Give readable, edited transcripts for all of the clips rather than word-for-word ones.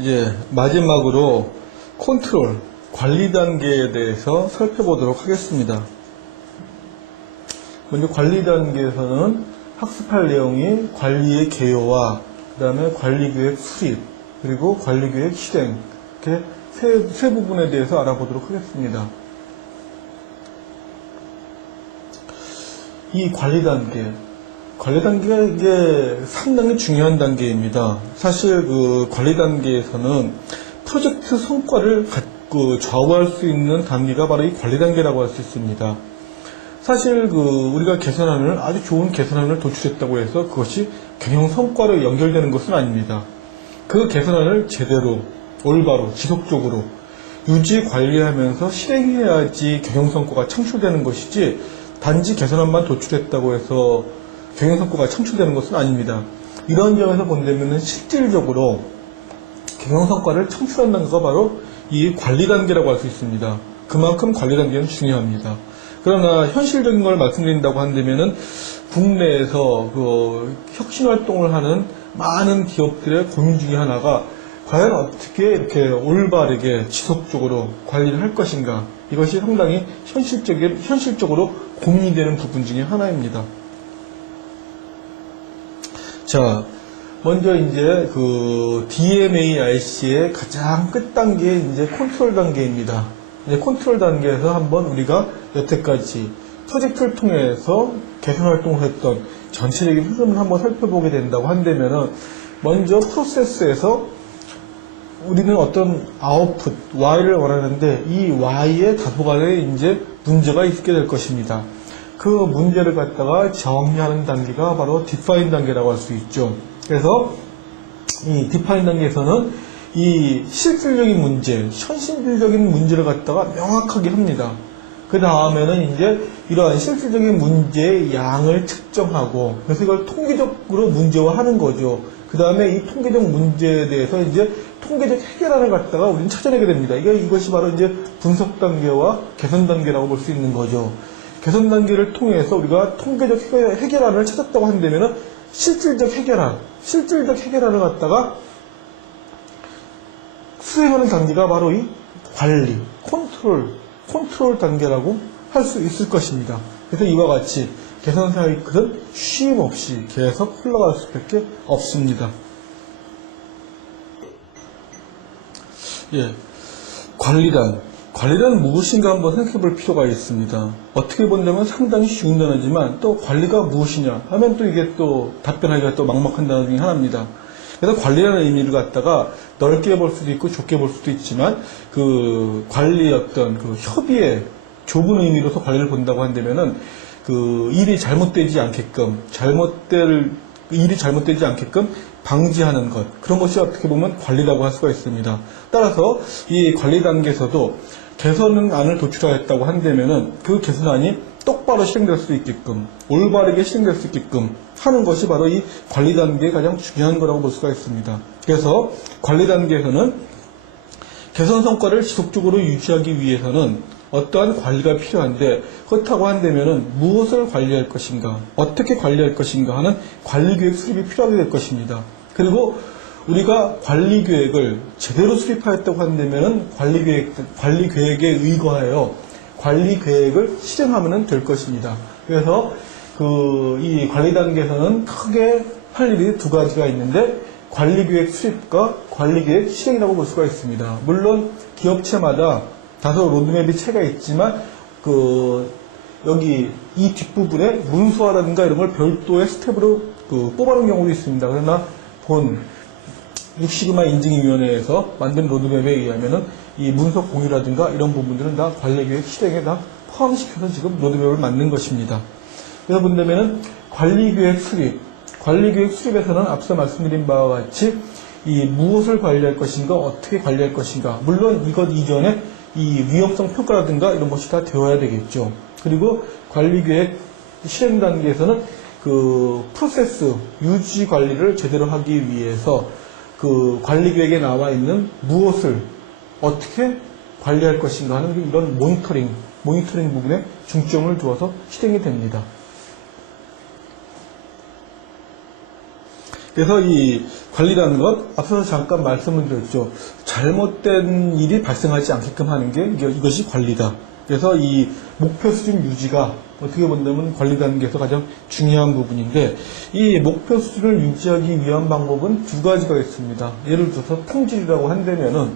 이제 마지막으로 컨트롤, 관리 단계에 대해서 살펴보도록 하겠습니다. 먼저 관리 단계에서는 학습할 내용이 관리의 개요와 그 다음에 관리계획 수립, 그리고 관리계획 실행, 이렇게 세 부분에 대해서 알아보도록 하겠습니다. 이 관리 단계가 이게 상당히 중요한 단계입니다. 사실 그 관리 단계에서는 프로젝트 성과를 좌우할 수 있는 단계가 바로 이 관리 단계라고 할 수 있습니다. 사실 우리가 개선안을 아주 좋은 개선안을 도출했다고 해서 그것이 경영 성과로 연결되는 것은 아닙니다. 그 개선안을 제대로, 올바로, 지속적으로 유지 관리하면서 실행해야지 경영 성과가 창출되는 것이지, 단지 개선안만 도출했다고 해서 경영 성과가 창출되는 것은 아닙니다. 이런 점에서 본다면 실질적으로 경영 성과를 창출한다는 것가 바로 이 관리 단계라고 할 수 있습니다. 그만큼 관리 단계는 중요합니다. 그러나 현실적인 걸 말씀드린다고 한다면은 국내에서 혁신 활동을 하는 많은 기업들의 고민 중에 하나가 과연 어떻게 이렇게 올바르게 지속적으로 관리를 할 것인가, 이것이 상당히 현실적으로 고민이 되는 부분 중에 하나입니다. 자, 먼저 이제 DMAIC의 가장 끝 단계 이제 컨트롤 단계입니다. 이제 컨트롤 단계에서 한번 우리가 여태까지 프로젝트를 통해서 개선 활동을 했던 전체적인 흐름을 한번 살펴보게 된다고 한다면은, 먼저 프로세스에서 우리는 어떤 아웃풋 Y를 원하는데 이 Y에 다소간의 이제 문제가 있게 될 것입니다. 그 문제를 갖다가 정의하는 단계가 바로 디파인 단계라고 할 수 있죠. 그래서 이 디파인 단계에서는 이 실질적인 문제, 현실적인 문제를 갖다가 명확하게 합니다. 그 다음에는 이제 이러한 실질적인 문제의 양을 측정하고, 그래서 이걸 통계적으로 문제화하는 거죠. 그 다음에 이 통계적 문제에 대해서 이제 통계적 해결안을 갖다가 우리는 찾아내게 됩니다. 이것이 바로 이제 분석 단계와 개선 단계라고 볼 수 있는 거죠. 개선 단계를 통해서 우리가 통계적 해결안을 찾았다고 한다면은 실질적 해결안을 갖다가 수행하는 단계가 바로 이 관리, 컨트롤 단계라고 할 수 있을 것입니다. 그래서 이와 같이 개선 사이클은 쉼 없이 계속 흘러갈 수밖에 없습니다. 예, 관리란 무엇인가 한번 생각해 볼 필요가 있습니다. 어떻게 본다면 상당히 쉬운 단어지만, 또 관리가 무엇이냐 하면 또 이게 또 답변하기가 또 막막한 단어 중에 하나입니다. 그래서 관리라는 의미를 갖다가 넓게 볼 수도 있고 좁게 볼 수도 있지만, 관리의 어떤 협의의 좁은 의미로서 관리를 본다고 한다면은 일이 잘못되지 않게끔 방지하는 것, 그런 것이 어떻게 보면 관리라고 할 수가 있습니다. 따라서 이 관리 단계에서도 개선안을 도출하였다고 한다면은 그 개선안이 똑바로 실행될 수 있게끔, 올바르게 실행될 수 있게끔 하는 것이 바로 이 관리 단계의 가장 중요한 거라고 볼 수가 있습니다. 그래서 관리 단계에서는 개선 성과를 지속적으로 유지하기 위해서는 어떠한 관리가 필요한데, 그렇다고 한다면은 무엇을 관리할 것인가, 어떻게 관리할 것인가 하는 관리계획 수립이 필요하게 될 것입니다. 그리고 우리가 관리계획을 제대로 수립하였다고 한다면은 관리계획에 의거하여 관리계획을 실행하면 될 것입니다. 그래서 이 관리 단계에서는 크게 할 일이 두 가지가 있는데, 관리계획 수립과 관리계획 실행이라고 볼 수가 있습니다. 물론 기업체마다 다소 로드맵이 차이가 있지만 여기 이 뒷부분에 문서화라든가 이런 걸 별도의 스텝으로 뽑아놓은 경우도 있습니다. 그러나 본 6시그마 인증위원회에서 만든 로드맵에 의하면은 이 문서 공유라든가 이런 부분들은 다 관리계획 실행에 다 포함시켜서 지금 로드맵을 만든 것입니다. 그래서 본다면은 관리계획 수립에서는 앞서 말씀드린 바와 같이 이 무엇을 관리할 것인가, 어떻게 관리할 것인가, 물론 이것 이전에 이 위험성 평가라든가 이런 것이 다 되어야 되겠죠. 그리고 관리계획 실행 단계에서는 프로세스 유지 관리를 제대로 하기 위해서 관리계획에 나와 있는 무엇을 어떻게 관리할 것인가 하는 이런 모니터링 부분에 중점을 두어서 실행이 됩니다. 그래서 이 관리라는 것, 앞서서 잠깐 말씀을 드렸죠. 잘못된 일이 발생하지 않게끔 하는 게 이것이 관리다. 그래서 이 목표 수준 유지가 어떻게 본다면 관리 단계에서 가장 중요한 부분인데, 이 목표 수준을 유지하기 위한 방법은 두 가지가 있습니다. 예를 들어서 품질이라고 한다면은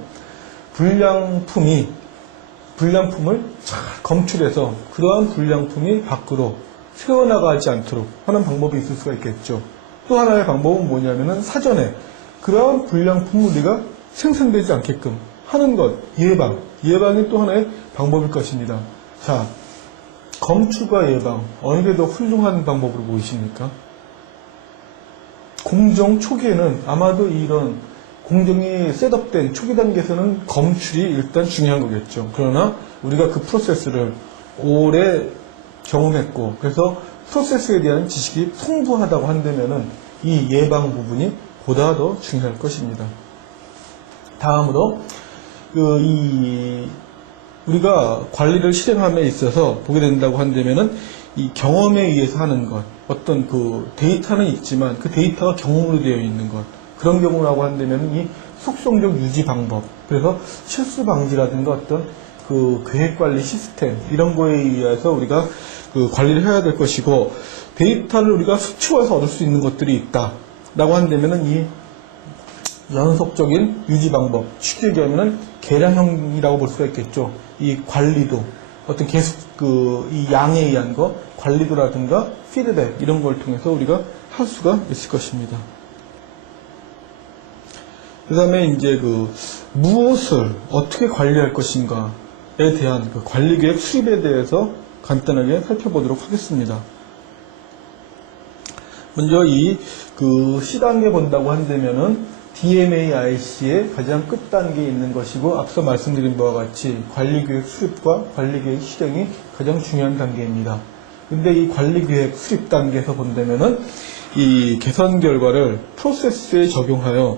불량품을 잘 검출해서 그러한 불량품이 밖으로 새어나가지 않도록 하는 방법이 있을 수가 있겠죠. 또 하나의 방법은 뭐냐면은 사전에 그러한 불량품을 우리가 생산되지 않게끔 하는 것, 예방이 또 하나의 방법일 것입니다. 자, 검출과 예방, 어느 게 더 훌륭한 방법으로 보이십니까? 공정 초기에는 아마도 이런 공정이 셋업된 초기 단계에서는 검출이 일단 중요한 거겠죠. 그러나 우리가 그 프로세스를 오래 경험했고, 그래서 프로세스에 대한 지식이 풍부하다고 한다면은 이 예방 부분이 보다 더 중요할 것입니다. 다음으로 우리가 관리를 실행함에 있어서 보게 된다고 한다면은 이 경험에 의해서 하는 것, 어떤 그 데이터는 있지만 그 데이터가 경험으로 되어 있는 것, 그런 경우라고 한다면 이 속성적 유지 방법, 그래서 실수 방지라든가 어떤 그 계획 관리 시스템 이런 거에 의해서 우리가 그 관리를 해야 될 것이고, 데이터를 우리가 수치화해서 얻을 수 있는 것들이 있다라고 한다면은 이 연속적인 유지 방법, 쉽게 얘기하면은 계량형이라고 볼 수가 있겠죠. 이 관리도 어떤 계속 이 양에 의한 거, 관리도라든가 피드백 이런 걸 통해서 우리가 할 수가 있을 것입니다. 그 다음에 이제 무엇을 어떻게 관리할 것인가에 대한 관리 계획 수립에 대해서 간단하게 살펴보도록 하겠습니다. 먼저 C단계 본다고 한다면은 DMA-IC의 가장 끝 단계에 있는 것이고, 앞서 말씀드린 바와 같이 관리계획 수립과 관리계획 실행이 가장 중요한 단계입니다. 근데 이 관리계획 수립 단계에서 본다면은 이 개선 결과를 프로세스에 적용하여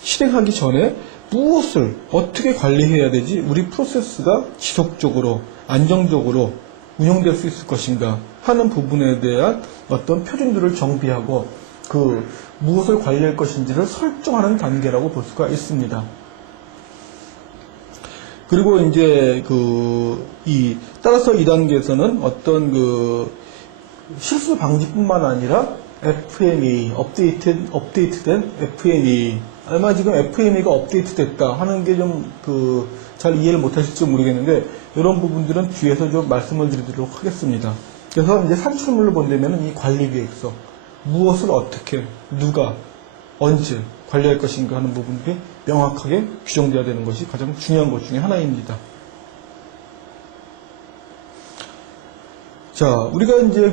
실행하기 전에 무엇을 어떻게 관리해야 되지, 우리 프로세스가 지속적으로 안정적으로 운영될 수 있을 것인가 하는 부분에 대한 어떤 표준들을 정비하고 무엇을 관리할 것인지를 설정하는 단계라고 볼 수가 있습니다. 그리고 이제 따라서 이 단계에서는 어떤 실수 방지뿐만 아니라 FMEA, 업데이트된 FMEA, 아마 지금 FMEA가 업데이트 됐다 하는 게 좀 잘 이해를 못하실지 모르겠는데, 이런 부분들은 뒤에서 좀 말씀을 드리도록 하겠습니다. 그래서 이제 산출물로 본다면 이 관리계획서, 무엇을 어떻게, 누가, 언제 관리할 것인가 하는 부분들이 명확하게 규정되어야 되는 것이 가장 중요한 것 중에 하나입니다. 자, 우리가 이제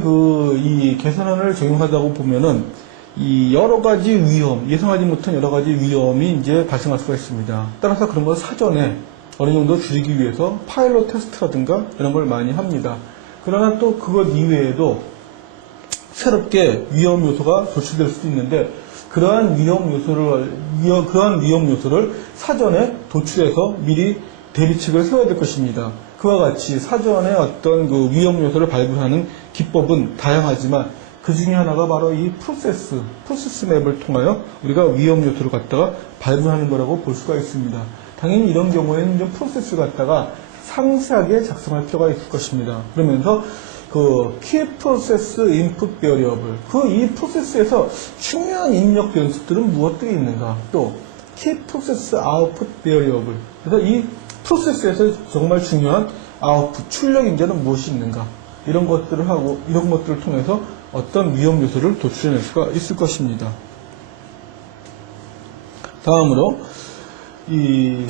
이 개선안을 적용하다 보면은 이 여러 가지 위험, 예상하지 못한 여러 가지 위험이 이제 발생할 수가 있습니다. 따라서 그런 걸 사전에 어느 정도 줄이기 위해서 파일럿 테스트라든가 이런 걸 많이 합니다. 그러나 또 그것 이외에도 새롭게 위험 요소가 도출될 수도 있는데, 그러한 위험 요소를 사전에 도출해서 미리 대비책을 세워야 될 것입니다. 그와 같이 사전에 어떤 위험 요소를 발굴하는 기법은 다양하지만 그 중에 하나가 바로 이 프로세스 맵을 통하여 우리가 위험 요소를 갖다가 발굴하는 거라고 볼 수가 있습니다. 당연히 이런 경우에는 좀 프로세스를 갖다가 상세하게 작성할 필요가 있을 것입니다. 그러면서 키 프로세스 인풋 베리어블, 이 프로세스에서 중요한 입력 변수들은 무엇들이 있는가, 또 키 프로세스 아웃풋 베리어블, 그래서 이 프로세스에서 정말 중요한 아웃풋 출력 인자는 무엇이 있는가, 이런 것들을 하고 이런 것들을 통해서 어떤 위험 요소를 도출해낼 수가 있을 것입니다. 다음으로 이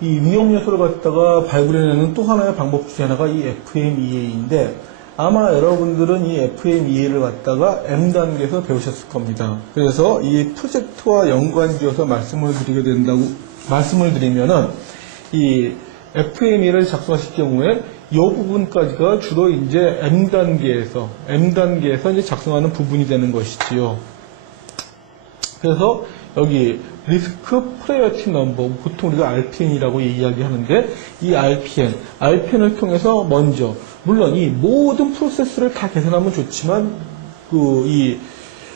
위험 요소를 갖다가 발굴해내는 또 하나의 방법 중에 하나가 이 FMEA인데, 아마 여러분들은 이 FMEA를 갖다가 M단계에서 배우셨을 겁니다. 그래서 이 프로젝트와 연관지어서 말씀을 드리면은 이 FMEA를 작성하실 경우에 이 부분까지가 주로 이제 M단계에서 이제 작성하는 부분이 되는 것이지요. 그래서 여기 리스크 프라이어티 넘버, 보통 우리가 RPN이라고 이야기하는데, 이 RPN을 통해서 먼저, 물론 이 모든 프로세스를 다 개선하면 좋지만 이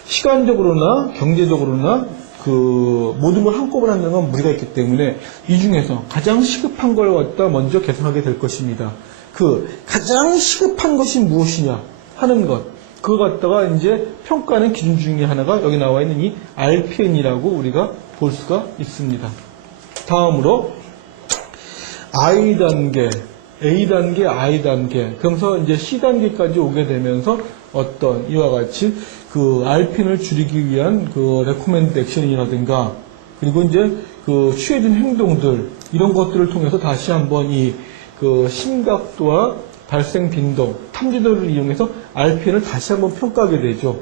시간적으로나 경제적으로나 그 모든 걸 한꺼번에 한다는 건 무리가 있기 때문에 이 중에서 가장 시급한 걸 갖다 먼저 개선하게 될 것입니다. 그 가장 시급한 것이 무엇이냐 하는 것, 그거 갖다가 이제 평가하는 기준 중에 하나가 여기 나와 있는 이 RPN이라고 우리가 볼 수가 있습니다. 다음으로 I단계, A단계, I단계, 그러면서 이제 C단계까지 오게 되면서 어떤 이와 같이 그 RPN을 줄이기 위한 그 레코멘드 액션이라든가 그리고 이제 그 취해진 행동들 이런 것들을 통해서 다시 한번 이 그 심각도와 발생 빈도, 탐지도를 이용해서 RPN을 다시 한번 평가하게 되죠.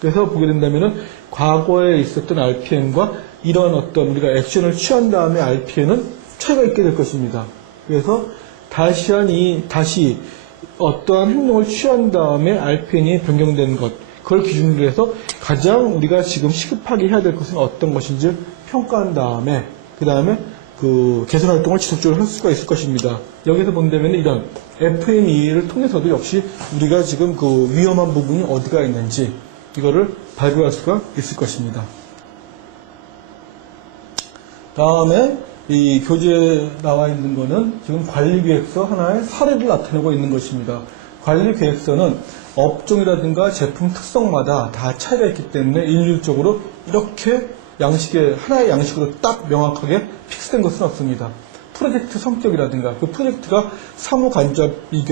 그래서 보게 된다면은 과거에 있었던 RPN과 이런 어떤 우리가 액션을 취한 다음에 RPN은 차이가 있게 될 것입니다. 그래서 다시 어떠한 행동을 취한 다음에 RPN이 변경된 것, 그걸 기준으로 해서 가장 우리가 지금 시급하게 해야 될 것은 어떤 것인지 평가한 다음에 그 다음에 그 개선 활동을 지속적으로 할 수가 있을 것입니다. 여기서 본다면 이런 FME를 통해서도 역시 우리가 지금 그 위험한 부분이 어디가 있는지 이거를 발견할 수가 있을 것입니다. 다음에 이 교재에 나와 있는 거는 지금 관리계획서 하나의 사례를 나타내고 있는 것입니다. 관리계획서는 업종이라든가 제품 특성마다 다 차이가 있기 때문에 일률적으로 이렇게 하나의 양식으로 딱 명확하게 픽스된 것은 없습니다. 프로젝트 성격이라든가 그 프로젝트가 사무 간접일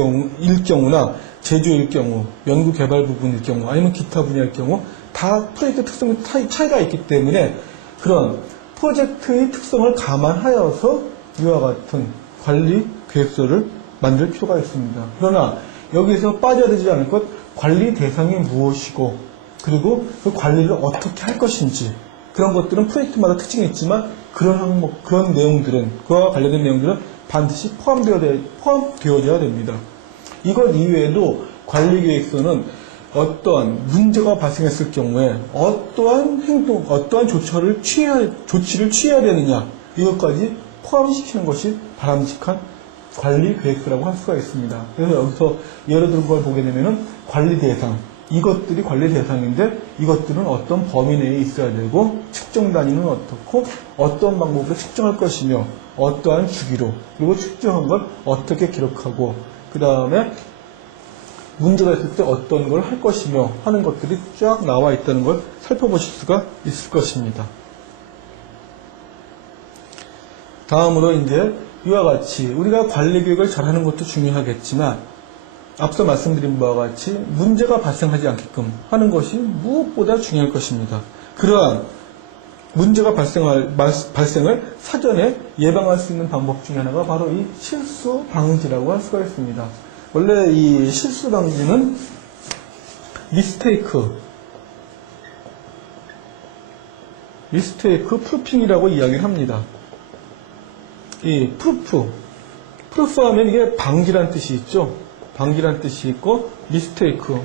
경우나 제조일 경우, 연구 개발 부분일 경우, 아니면 기타 분야일 경우 다 프로젝트 특성이 차이가 있기 때문에 그런 프로젝트의 특성을 감안하여서 이와 같은 관리 계획서를 만들 필요가 있습니다. 그러나 여기서 빠져들지 않을 것, 관리 대상이 무엇이고 그리고 그 관리를 어떻게 할 것인지 그런 것들은 프로젝트마다 특징이 있지만 그런 항목, 그런 내용들은 그와 관련된 내용들은 반드시 포함되어져야 됩니다. 이것 이외에도 관리계획서는 어떠한 문제가 발생했을 경우에 어떠한 행동, 어떠한 조치를 취해야 되느냐 이것까지 포함시키는 것이 바람직한 관리계획서라고 할 수가 있습니다. 그래서 여기서 예를 들은 걸 보게 되면은 관리 대상, 이것들이 관리 대상인데 이것들은 어떤 범위 내에 있어야 되고 측정 단위는 어떻고 어떤 방법으로 측정할 것이며 어떠한 주기로 그리고 측정한 걸 어떻게 기록하고 그 다음에 문제가 있을 때 어떤 걸 할 것이며 하는 것들이 쫙 나와 있다는 걸 살펴보실 수가 있을 것입니다. 다음으로 이제 이와 같이 우리가 관리 계획을 잘하는 것도 중요하겠지만 앞서 말씀드린 바와 같이 문제가 발생하지 않게끔 하는 것이 무엇보다 중요할 것입니다. 그러한 문제가 발생을 사전에 예방할 수 있는 방법 중에 하나가 바로 이 실수 방지라고 할 수가 있습니다. 원래 이 실수 방지는 미스테이크 프루핑이라고 이야기를 합니다. 이 프루프 하면 이게 방지란 뜻이 있죠. 방지란 뜻이 있고 미스테이크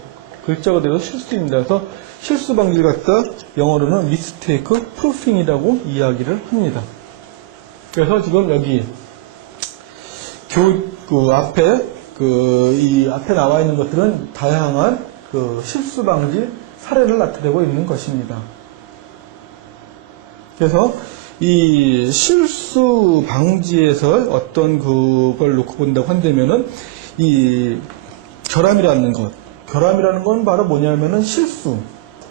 글자 그대로 실수입니다. 그래서 실수 방지를 갖다 영어로는 미스테이크 프루핑이라고 이야기를 합니다. 그래서 지금 여기 이 앞에 나와 있는 것들은 다양한 그 실수 방지 사례를 나타내고 있는 것입니다. 그래서 이 실수 방지에서 어떤 그걸 놓고 본다고 한다면은 이 결함이라는 건 바로 뭐냐면은 실수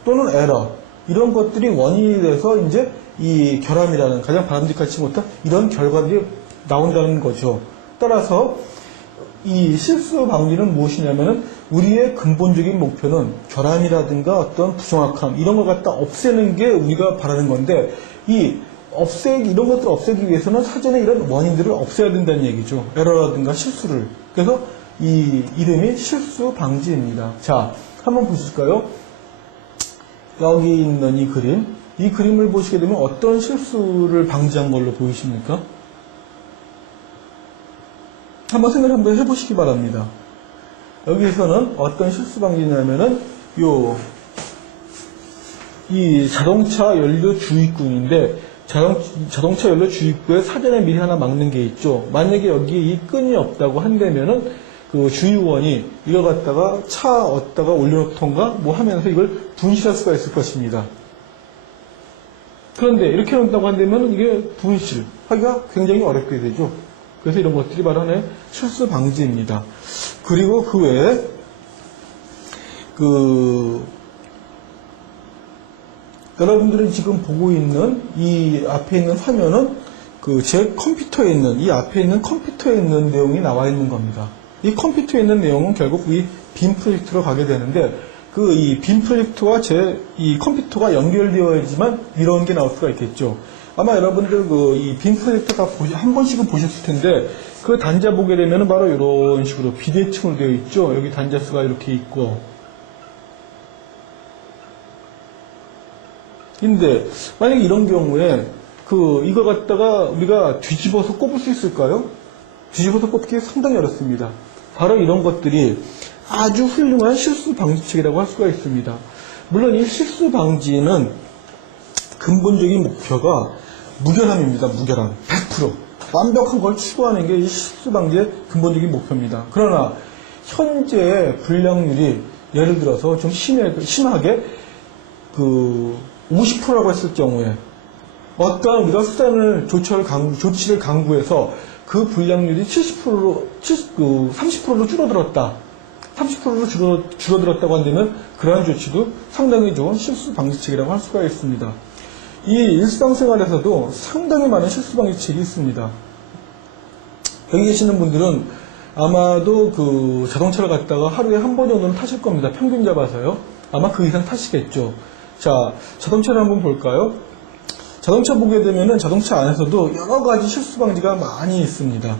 또는 에러 이런 것들이 원인이 돼서 이제 이 결함이라는 가장 바람직하지 못한 이런 결과들이 나온다는 거죠. 따라서 이 실수 방지는 무엇이냐면은 우리의 근본적인 목표는 결함이라든가 어떤 부정확함 이런 걸 갖다 없애는 게 우리가 바라는 건데 이런 것들을 없애기 위해서는 사전에 이런 원인들을 없애야 된다는 얘기죠. 에러라든가 실수를. 그래서 이 이름이 실수 방지입니다. 자, 한번 보실까요? 여기 있는 이 그림을 보시게 되면 어떤 실수를 방지한 걸로 보이십니까? 한번 생각을 한번 해보시기 바랍니다. 여기서는 어떤 실수 방지냐면은 이 자동차 연료 주입구인데 자동차 연료 주입구에 사전에 미리 하나 막는 게 있죠. 만약에 여기 이 끈이 없다고 한다면은 그 주의원이 이걸 갖다가 차 얻다가 올려놓던가 뭐 하면서 이걸 분실할 수가 있을 것입니다. 그런데 이렇게 놓는다고 한다면 이게 분실하기가 굉장히 어렵게 되죠. 그래서 이런 것들이 바로 하나의 실수 방지입니다. 그리고 그 외에 여러분들이 지금 보고 있는 이 앞에 있는 화면은 제 컴퓨터에 있는 이 앞에 있는 컴퓨터에 있는 내용이 나와 있는 겁니다. 이 컴퓨터에 있는 내용은 결국 이 빔 프로젝터로 가게 되는데 이 빔 프로젝터와 제 이 컴퓨터가 연결되어야지만 이런 게 나올 수가 있겠죠. 아마 여러분들 이 빔 프로젝터 다 한 번씩은 보셨을 텐데 그 단자 보게 되면 바로 이런 식으로 비대칭으로 되어 있죠. 여기 단자 수가 이렇게 있고. 근데 만약에 이런 경우에 이거 갖다가 우리가 뒤집어서 꼽을 수 있을까요? 뒤집어서 꼽기 상당히 어렵습니다. 바로 이런 것들이 아주 훌륭한 실수 방지책이라고 할 수가 있습니다. 물론 이 실수 방지는 근본적인 목표가 무결함입니다. 무결함. 100%. 완벽한 걸 추구하는 게 이 실수 방지의 근본적인 목표입니다. 그러나 현재 불량률이 예를 들어서 좀 심하게 50%라고 했을 경우에 어떠한 우리가 조치를 강구해서 그 불량률이 70%로, 30%로 줄어들었다. 30%로 줄어들었다고 한다면 그러한 조치도 상당히 좋은 실수 방지책이라고 할 수가 있습니다. 이 일상생활에서도 상당히 많은 실수 방지책이 있습니다. 여기 계시는 분들은 아마도 자동차를 갖다가 하루에 한 번 정도는 타실 겁니다. 평균 잡아서요. 아마 그 이상 타시겠죠. 자, 자동차를 한번 볼까요? 자동차 보게 되면은 자동차 안에서도 여러 가지 실수 방지가 많이 있습니다.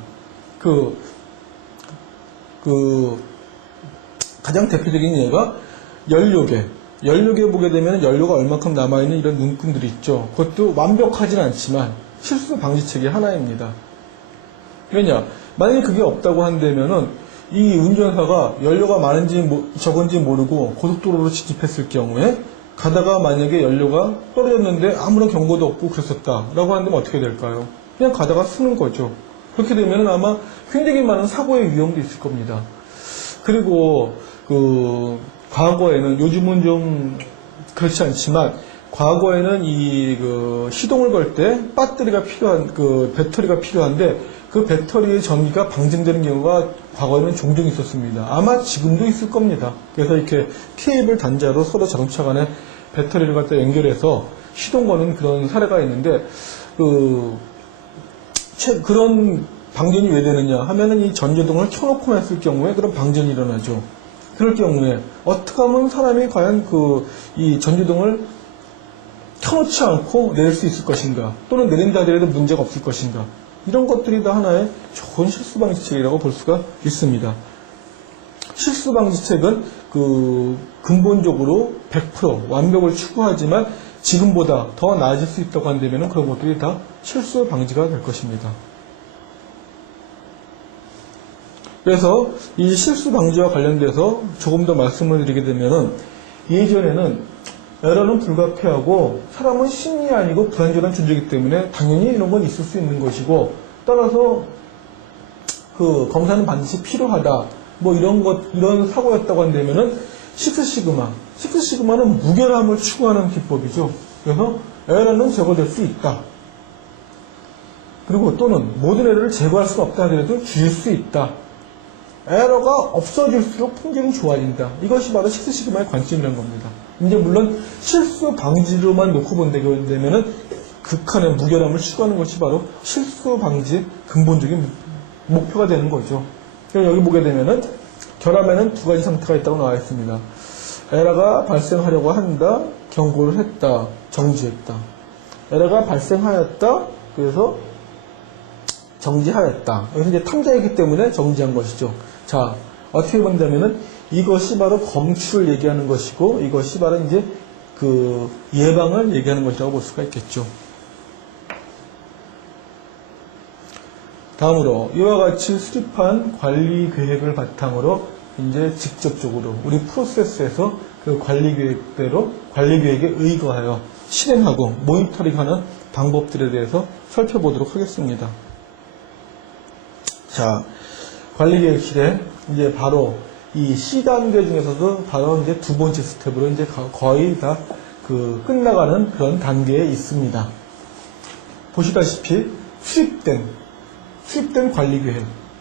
가장 대표적인 예가 연료계. 연료계 보게 되면 연료가 얼마큼 남아있는 이런 눈금들이 있죠. 그것도 완벽하진 않지만 실수 방지책의 하나입니다. 왜냐? 만약에 그게 없다고 한다면은 이 운전사가 연료가 많은지 적은지 모르고 고속도로로 진입했을 경우에 가다가 만약에 연료가 떨어졌는데 아무런 경고도 없고 그랬었다라고 한다면 어떻게 될까요? 그냥 가다가 쓰는 거죠. 그렇게 되면 아마 굉장히 많은 사고의 위험도 있을 겁니다. 그리고 과거에는 요즘은 좀 그렇지 않지만 과거에는 시동을 걸 때 배터리가 필요한데 그 배터리의 전기가 방전되는 경우가 과거에는 종종 있었습니다. 아마 지금도 있을 겁니다. 그래서 이렇게 케이블 단자로 서로 자동차 간에 배터리를 갖다 연결해서 시동 거는 그런 사례가 있는데 그런 방전이 왜 되느냐 하면은 이 전조등을 켜놓고 했을 경우에 그런 방전이 일어나죠. 그럴 경우에 어떻게 하면 사람이 과연 이 전조등을 켜놓지 않고 내릴 수 있을 것인가, 또는 내린다 하더라도 문제가 없을 것인가, 이런 것들이 다 하나의 좋은 실수 방지책이라고 볼 수가 있습니다. 실수 방지책은 근본적으로 100% 완벽을 추구하지만 지금보다 더 나아질 수 있다고 한다면 그런 것들이 다 실수 방지가 될 것입니다. 그래서 이 실수 방지와 관련돼서 조금 더 말씀을 드리게 되면은 예전에는 에러는 불가피하고 사람은 신이 아니고 불완전한 존재이기 때문에 당연히 이런 건 있을 수 있는 것이고, 따라서 검사는 반드시 필요하다, 이런 사고였다고 한다면은 식스시그마는 무결함을 추구하는 기법이죠. 그래서 에러는 제거될 수 있다. 그리고 또는 모든 에러를 제거할 수는 없다 하더라도 줄일 수 있다. 에러가 없어질수록 풍경이 좋아진다. 이것이 바로 식스시그마의 관점이라는 겁니다. 이제 물론 실수 방지로만 놓고 본다고 되면은 극한의 무결함을 추구하는 것이 바로 실수 방지의 근본적인 목표가 되는 거죠. 여기 보게 되면은 결함에는 두 가지 상태가 있다고 나와 있습니다. 에러가 발생하려고 한다, 경고를 했다, 정지했다. 에러가 발생하였다, 그래서 정지하였다. 여기서 이제 탐자이기 때문에 정지한 것이죠. 자, 어떻게 본다면은 이것이 바로 검출을 얘기하는 것이고, 이것이 바로 이제 예방을 얘기하는 것이라고 볼 수가 있겠죠. 다음으로 이와 같이 수립한 관리 계획을 바탕으로 이제 직접적으로 우리 프로세스에서 그 관리 계획대로 관리 계획에 의거하여 실행하고 모니터링하는 방법들에 대해서 살펴보도록 하겠습니다. 자, 관리 계획실에 이제 바로 이 C 단계 중에서도 바로 이제 두 번째 스텝으로 이제 거의 다 끝나가는 그런 단계에 있습니다. 보시다시피 수립된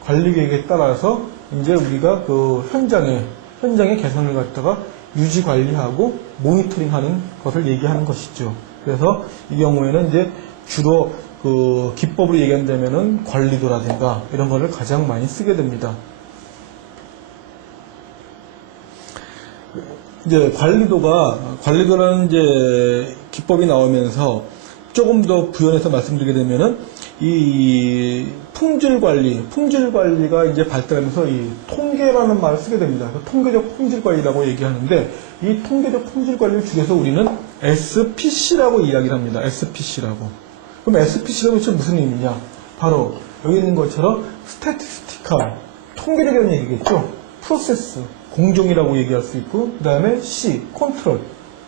관리계획에 따라서 이제 우리가 현장의 개선을 갖다가 유지 관리하고 모니터링하는 것을 얘기하는 것이죠. 그래서 이 경우에는 이제 주로 기법으로 얘기한다면은 관리도라든가 이런 거를 가장 많이 쓰게 됩니다. 이제 관리도라는 이제 기법이 나오면서 조금 더 부연해서 말씀드리게 되면은 이 품질 관리가 이제 발달하면서 이 통계라는 말을 쓰게 됩니다. 통계적 품질 관리라고 얘기하는데 이 통계적 품질 관리를 줄여서 우리는 SPC라고 이야기를 합니다. SPC라고. 그럼 SPC라고 도대체 무슨 의미냐? 바로 여기 있는 것처럼 스태티스티컬, 통계적이라는 얘기겠죠. 프로세스, 공정이라고 얘기할 수 있고, 그 다음에 C, 컨트롤.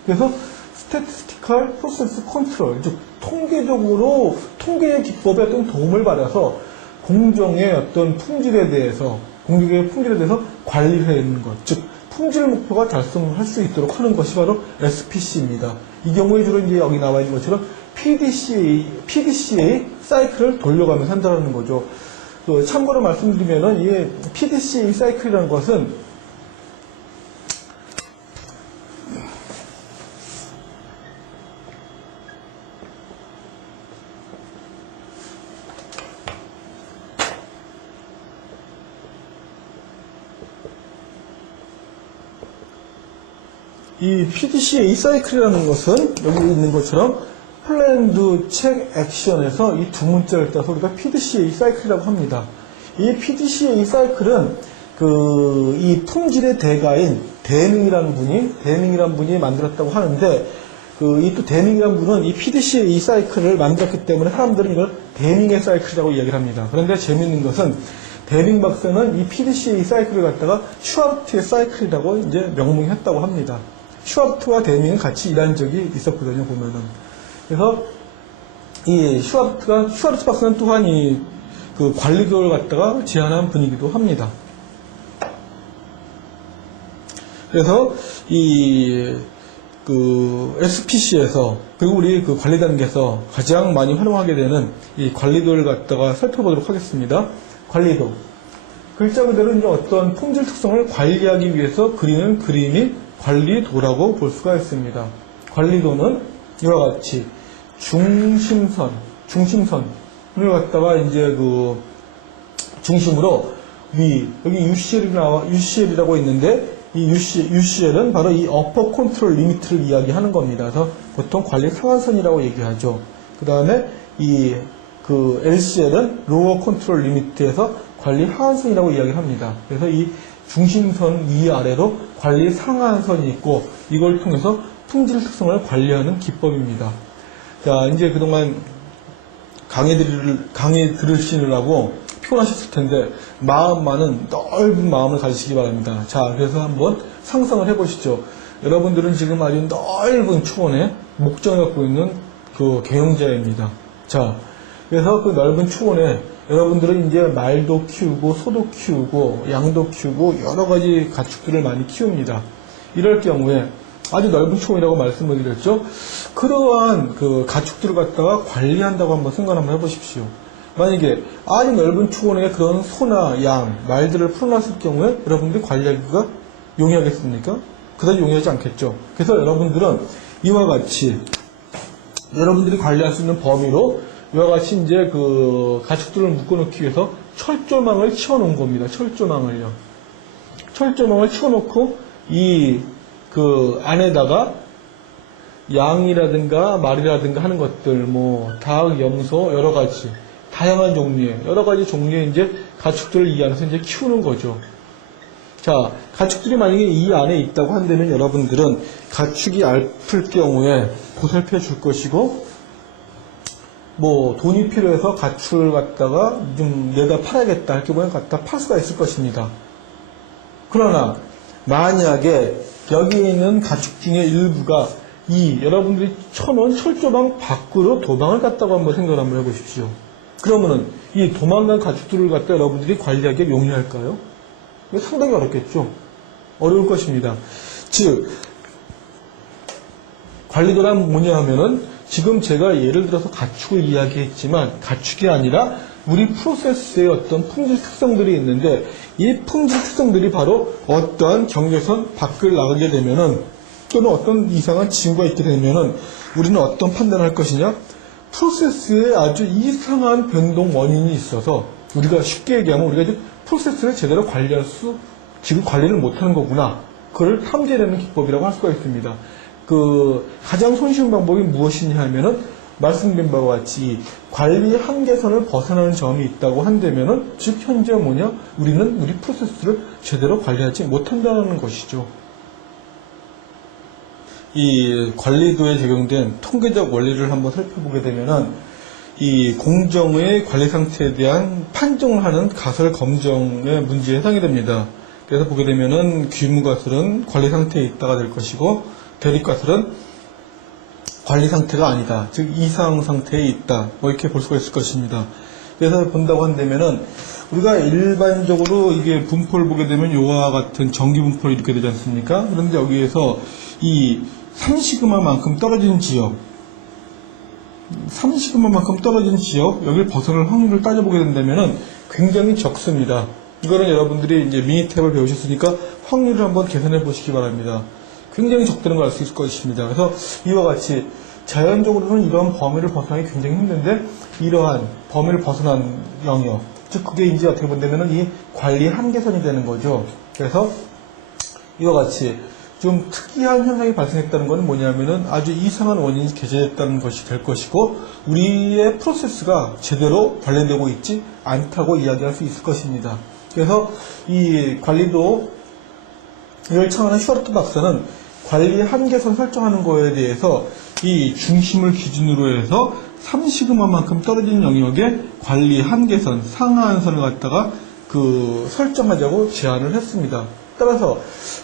그래서 스태티스티컬 프로세스 컨트롤, 즉 통계의 기법에 어떤 도움을 받아서 공정의 어떤 품질에 대해서 관리를 해내는 것, 즉 품질 목표가 달성할 수 있도록 하는 것이 바로 SPC입니다. 이 경우에 주로 이제 여기 나와 있는 것처럼 PDCA 사이클을 돌려가면서 한다는 거죠. 참고로 말씀드리면은 이 PDCA 사이클이라는 것은 이 PDCA 사이클이라는 것은 여기 있는 것처럼 플랜드 책 액션에서 이 두 문자를 따서 우리가 PDCA 사이클이라고 합니다. 이 PDCA 사이클은 이 품질의 대가인 데밍이라는 분이 만들었다고 하는데 이 또 데밍이라는 분은 이 PDCA 사이클을 만들었기 때문에 사람들은 이걸 데밍의 사이클이라고 이야기를 합니다. 그런데 재미있는 것은 데밍 박사는 이 PDCA 사이클을 갖다가 슈와르트의 사이클이라고 이제 명명했다고 합니다. 슈와르트와 데밍은 같이 일한 적이 있었거든요, 보면은. 그래서 이 슈와르트 박사는 또한 관리도를 갖다가 제안한 분이기도 합니다. 그래서 SPC에서 그리고 우리 관리 단계에서 가장 많이 활용하게 되는 이 관리도를 갖다가 살펴보도록 하겠습니다. 관리도. 글자 그대로 이제 어떤 품질 특성을 관리하기 위해서 그리는 그림이 관리도라고 볼 수가 있습니다. 관리도는 이와 같이 중심선을 갖다가 이제 중심으로 여기 UCL이라고 있는데 이 UCL은 바로 이 어퍼 컨트롤 리미트를 이야기하는 겁니다. 그래서 보통 관리 상한선이라고 얘기하죠. 그 다음에 LCL은 로어 컨트롤 리미트에서 관리 하한선이라고 이야기를 합니다. 그래서 이 중심선 위아래로 관리 상한선이 있고 이걸 통해서 품질 특성을 관리하는 기법입니다. 자, 이제 그동안 강의 들으시느라고 피곤하셨을 텐데 넓은 마음을 가지시기 바랍니다. 자, 그래서 한번 상상을 해보시죠. 여러분들은 지금 아주 넓은 초원에 목장을 갖고 있는 경영자입니다. 자, 그래서 그 넓은 초원에 여러분들은 이제 말도 키우고 소도 키우고 양도 키우고 여러 가지 가축들을 많이 키웁니다. 이럴 경우에 아주 넓은 초원이라고 말씀을 드렸죠. 그러한 가축들을 갖다가 관리한다고 한번 생각 한번 해보십시오. 만약에 아주 넓은 초원에 그런 소나 양, 말들을 풀어놨을 경우에 여러분들이 관리하기가 용이하겠습니까? 그다지 용이하지 않겠죠. 그래서 여러분들은 이와 같이 여러분들이 관리할 수 있는 범위로 이와 같이 이제 가축들을 묶어놓기 위해서 철조망을 치워놓은 겁니다. 철조망을 치워놓고 안에다가 양이라든가 말이라든가 하는 것들, 닭, 염소, 여러 가지 종류의 이제 가축들을 이 안에서 이제 키우는 거죠. 자, 가축들이 만약에 이 안에 있다고 한다면 여러분들은 가축이 앓을 경우에 보살펴 줄 것이고, 돈이 필요해서 가축을 갖다가 좀 내다 팔아야겠다 할 경우에 갖다 팔 수가 있을 것입니다. 그러나 만약에 여기 있는 가축 중에 일부가 여러분들이 쳐놓은 철조망 밖으로 도망을 갔다고 한번 생각을 한번 해보십시오. 그러면은 이 도망간 가축들을 갖다 여러분들이 관리하기에 용이할까요? 이거 상당히 어렵겠죠. 어려울 것입니다. 즉 관리도란 뭐냐 하면은 지금 제가 예를 들어서 가축을 이야기했지만 가축이 아니라 우리 프로세스의 어떤 품질 특성들이 있는데 이 품질 특성들이 바로 어떠한 경계선 밖을 나가게 되면은 또는 어떤 이상한 징후가 있게 되면은 우리는 어떤 판단을 할 것이냐? 프로세스에 아주 이상한 변동 원인이 있어서 우리가 쉽게 얘기하면 우리가 이제 프로세스를 제대로 관리할 수 지금 관리를 못하는 거구나. 그걸 탐지해내는 기법이라고 할 수가 있습니다. 가장 손쉬운 방법이 무엇이냐 하면은 말씀드린 바와 같이 관리 한계선을 벗어나는 점이 있다고 한다면은 즉 현재 뭐냐? 우리는 우리 프로세스를 제대로 관리하지 못한다는 것이죠. 이 관리도에 적용된 통계적 원리를 한번 살펴보게 되면은 이 공정의 관리 상태에 대한 판정을 하는 가설 검정의 문제에 해당이 됩니다. 그래서 보게 되면은 귀무가설은 관리 상태에 있다가 될 것이고 대립가설은 관리 상태가 아니다. 즉 이상 상태에 있다. 뭐 이렇게 볼 수가 있을 것입니다. 그래서 본다고 한다면은 우리가 일반적으로 이게 분포를 보게 되면 요와 같은 정기 분포를 이렇게 되지 않습니까? 그런데 여기에서 이 3시그마만큼 떨어진 지역, 3시그마만큼 떨어진 지역, 여기를 벗어날 확률을 따져보게 된다면은 굉장히 적습니다. 이거는 여러분들이 이제 미니 탭을 배우셨으니까 확률을 한번 계산해 보시기 바랍니다. 굉장히 적다는 걸 알 수 있을 것입니다. 그래서 이와 같이 자연적으로는 이러한 범위를 벗어나기 굉장히 힘든데 이러한 범위를 벗어난 영역, 즉 그게 이제 어떻게 본다면은 이 관리 한계선이 되는 거죠. 그래서 이와 같이 좀 특이한 현상이 발생했다는 것은 뭐냐면은 아주 이상한 원인이 개재됐다는 것이 될 것이고 우리의 프로세스가 제대로 관련되고 있지 않다고 이야기할 수 있을 것입니다. 그래서 이 관리도 이걸 청하는 슈와르트 박사는 관리 한계선 설정하는 거에 대해서 이 중심을 기준으로 해서 3시그마만큼 떨어진 영역에 관리 한계선, 상하한선을 갖다가 설정하자고 제안을 했습니다. 따라서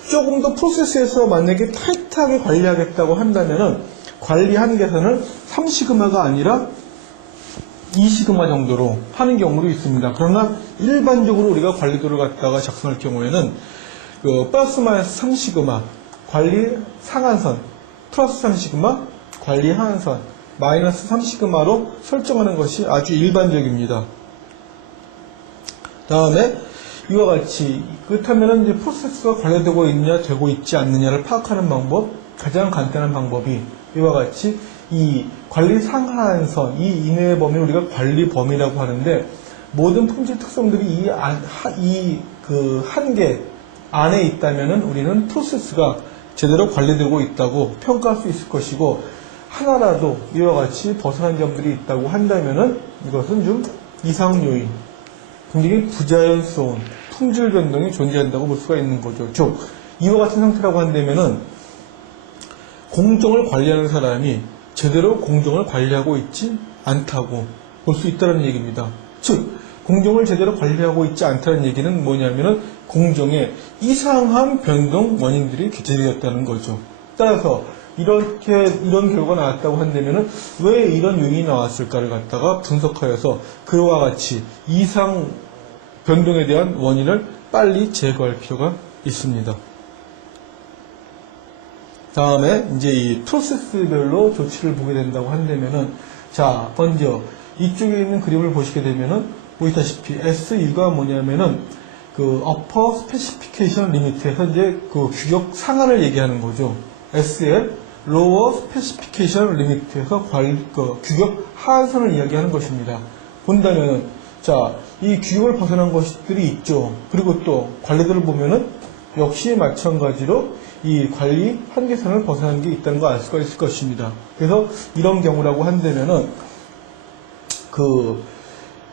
조금 더 프로세스에서 만약에 타이트하게 관리하겠다고 한다면은 관리 한계선을 3시그마가 아니라 2시그마 정도로 하는 경우도 있습니다. 그러나 일반적으로 우리가 관리도를 갖다가 작성할 경우에는 플러스 마이너스 3시그마 관리 상한선 플러스 3시그마 관리 하한선 마이너스 3시그마로 설정하는 것이 아주 일반적입니다. 다음에 이와 같이 그렇다면 이제 프로세스가 관리되고 있느냐 되고 있지 않느냐를 파악하는 방법, 가장 간단한 방법이 이와 같이 이 관리 상하한선 이 이내의 범위를 우리가 관리 범위라고 하는데 모든 품질 특성들이 그 한계 안에 있다면은 우리는 프로세스가 제대로 관리되고 있다고 평가할 수 있을 것이고 하나라도 이와 같이 벗어난 점들이 있다고 한다면은 이것은 좀 이상 요인, 굉장히 부자연스러운 품질 변동이 존재한다고 볼 수가 있는 거죠. 즉 이와 같은 상태라고 한다면은 공정을 관리하는 사람이 제대로 공정을 관리하고 있지 않다고 볼 수 있다는 얘기입니다. 즉 공정을 제대로 관리하고 있지 않다는 얘기는 뭐냐면은 공정에 이상한 변동 원인들이 개재되었다는 거죠. 따라서 이런 결과가 나왔다고 한다면은 왜 이런 요인이 나왔을까를 갖다가 분석하여서 그와 같이 이상 변동에 대한 원인을 빨리 제거할 필요가 있습니다. 다음에 이제 이 프로세스별로 조치를 보게 된다고 한다면은 자 먼저 이쪽에 있는 그림을 보시게 되면은 보시다시피 SU가 뭐냐면은 upper specification limit에서 이제 규격 상한을 얘기하는 거죠. SL lower specification limit에서 규격 하한선을 이야기하는 것입니다. 본다면은 자 이 규격을 벗어난 것들이 있죠. 그리고 또 관리들을 보면은 역시 마찬가지로 이 관리 한계선을 벗어난 게 있다는 걸 알 수가 있을 것입니다. 그래서 이런 경우라고 한다면은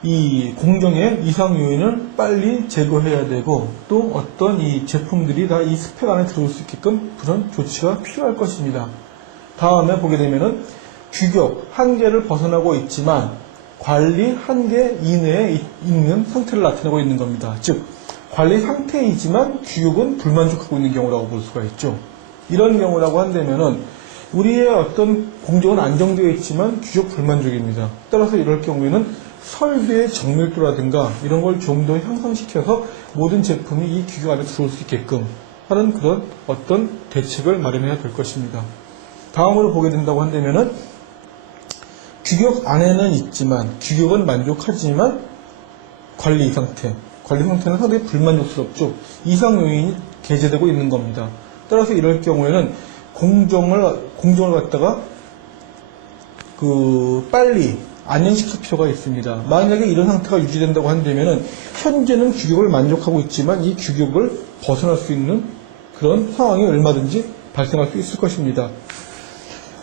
이 공정의 이상 요인을 빨리 제거해야 되고 또 어떤 이 제품들이 다 이 스펙 안에 들어올 수 있게끔 그런 조치가 필요할 것입니다. 다음에 보게 되면은 규격 한계를 벗어나고 있지만 관리 한계 이내에 있는 상태를 나타내고 있는 겁니다. 즉 관리 상태이지만 규격은 불만족하고 있는 경우라고 볼 수가 있죠. 이런 경우라고 한다면은 우리의 어떤 공정은 안정되어 있지만 규격 불만족입니다. 따라서 이럴 경우에는 설비의 정밀도라든가 이런 걸 좀 더 향상시켜서 모든 제품이 이 규격 안에 들어올 수 있게끔 하는 그런 어떤 대책을 마련해야 될 것입니다. 다음으로 보게 된다고 한다면은 규격 안에는 있지만 규격은 만족하지만 관리 상태는 상당히 불만족스럽죠. 이상 요인이 게재되고 있는 겁니다. 따라서 이럴 경우에는 공정을 갖다가 빨리 안녕시킬 필요가 있습니다. 만약에 이런 상태가 유지된다고 한다면은 현재는 규격을 만족하고 있지만 이 규격을 벗어날 수 있는 그런 상황이 얼마든지 발생할 수 있을 것입니다.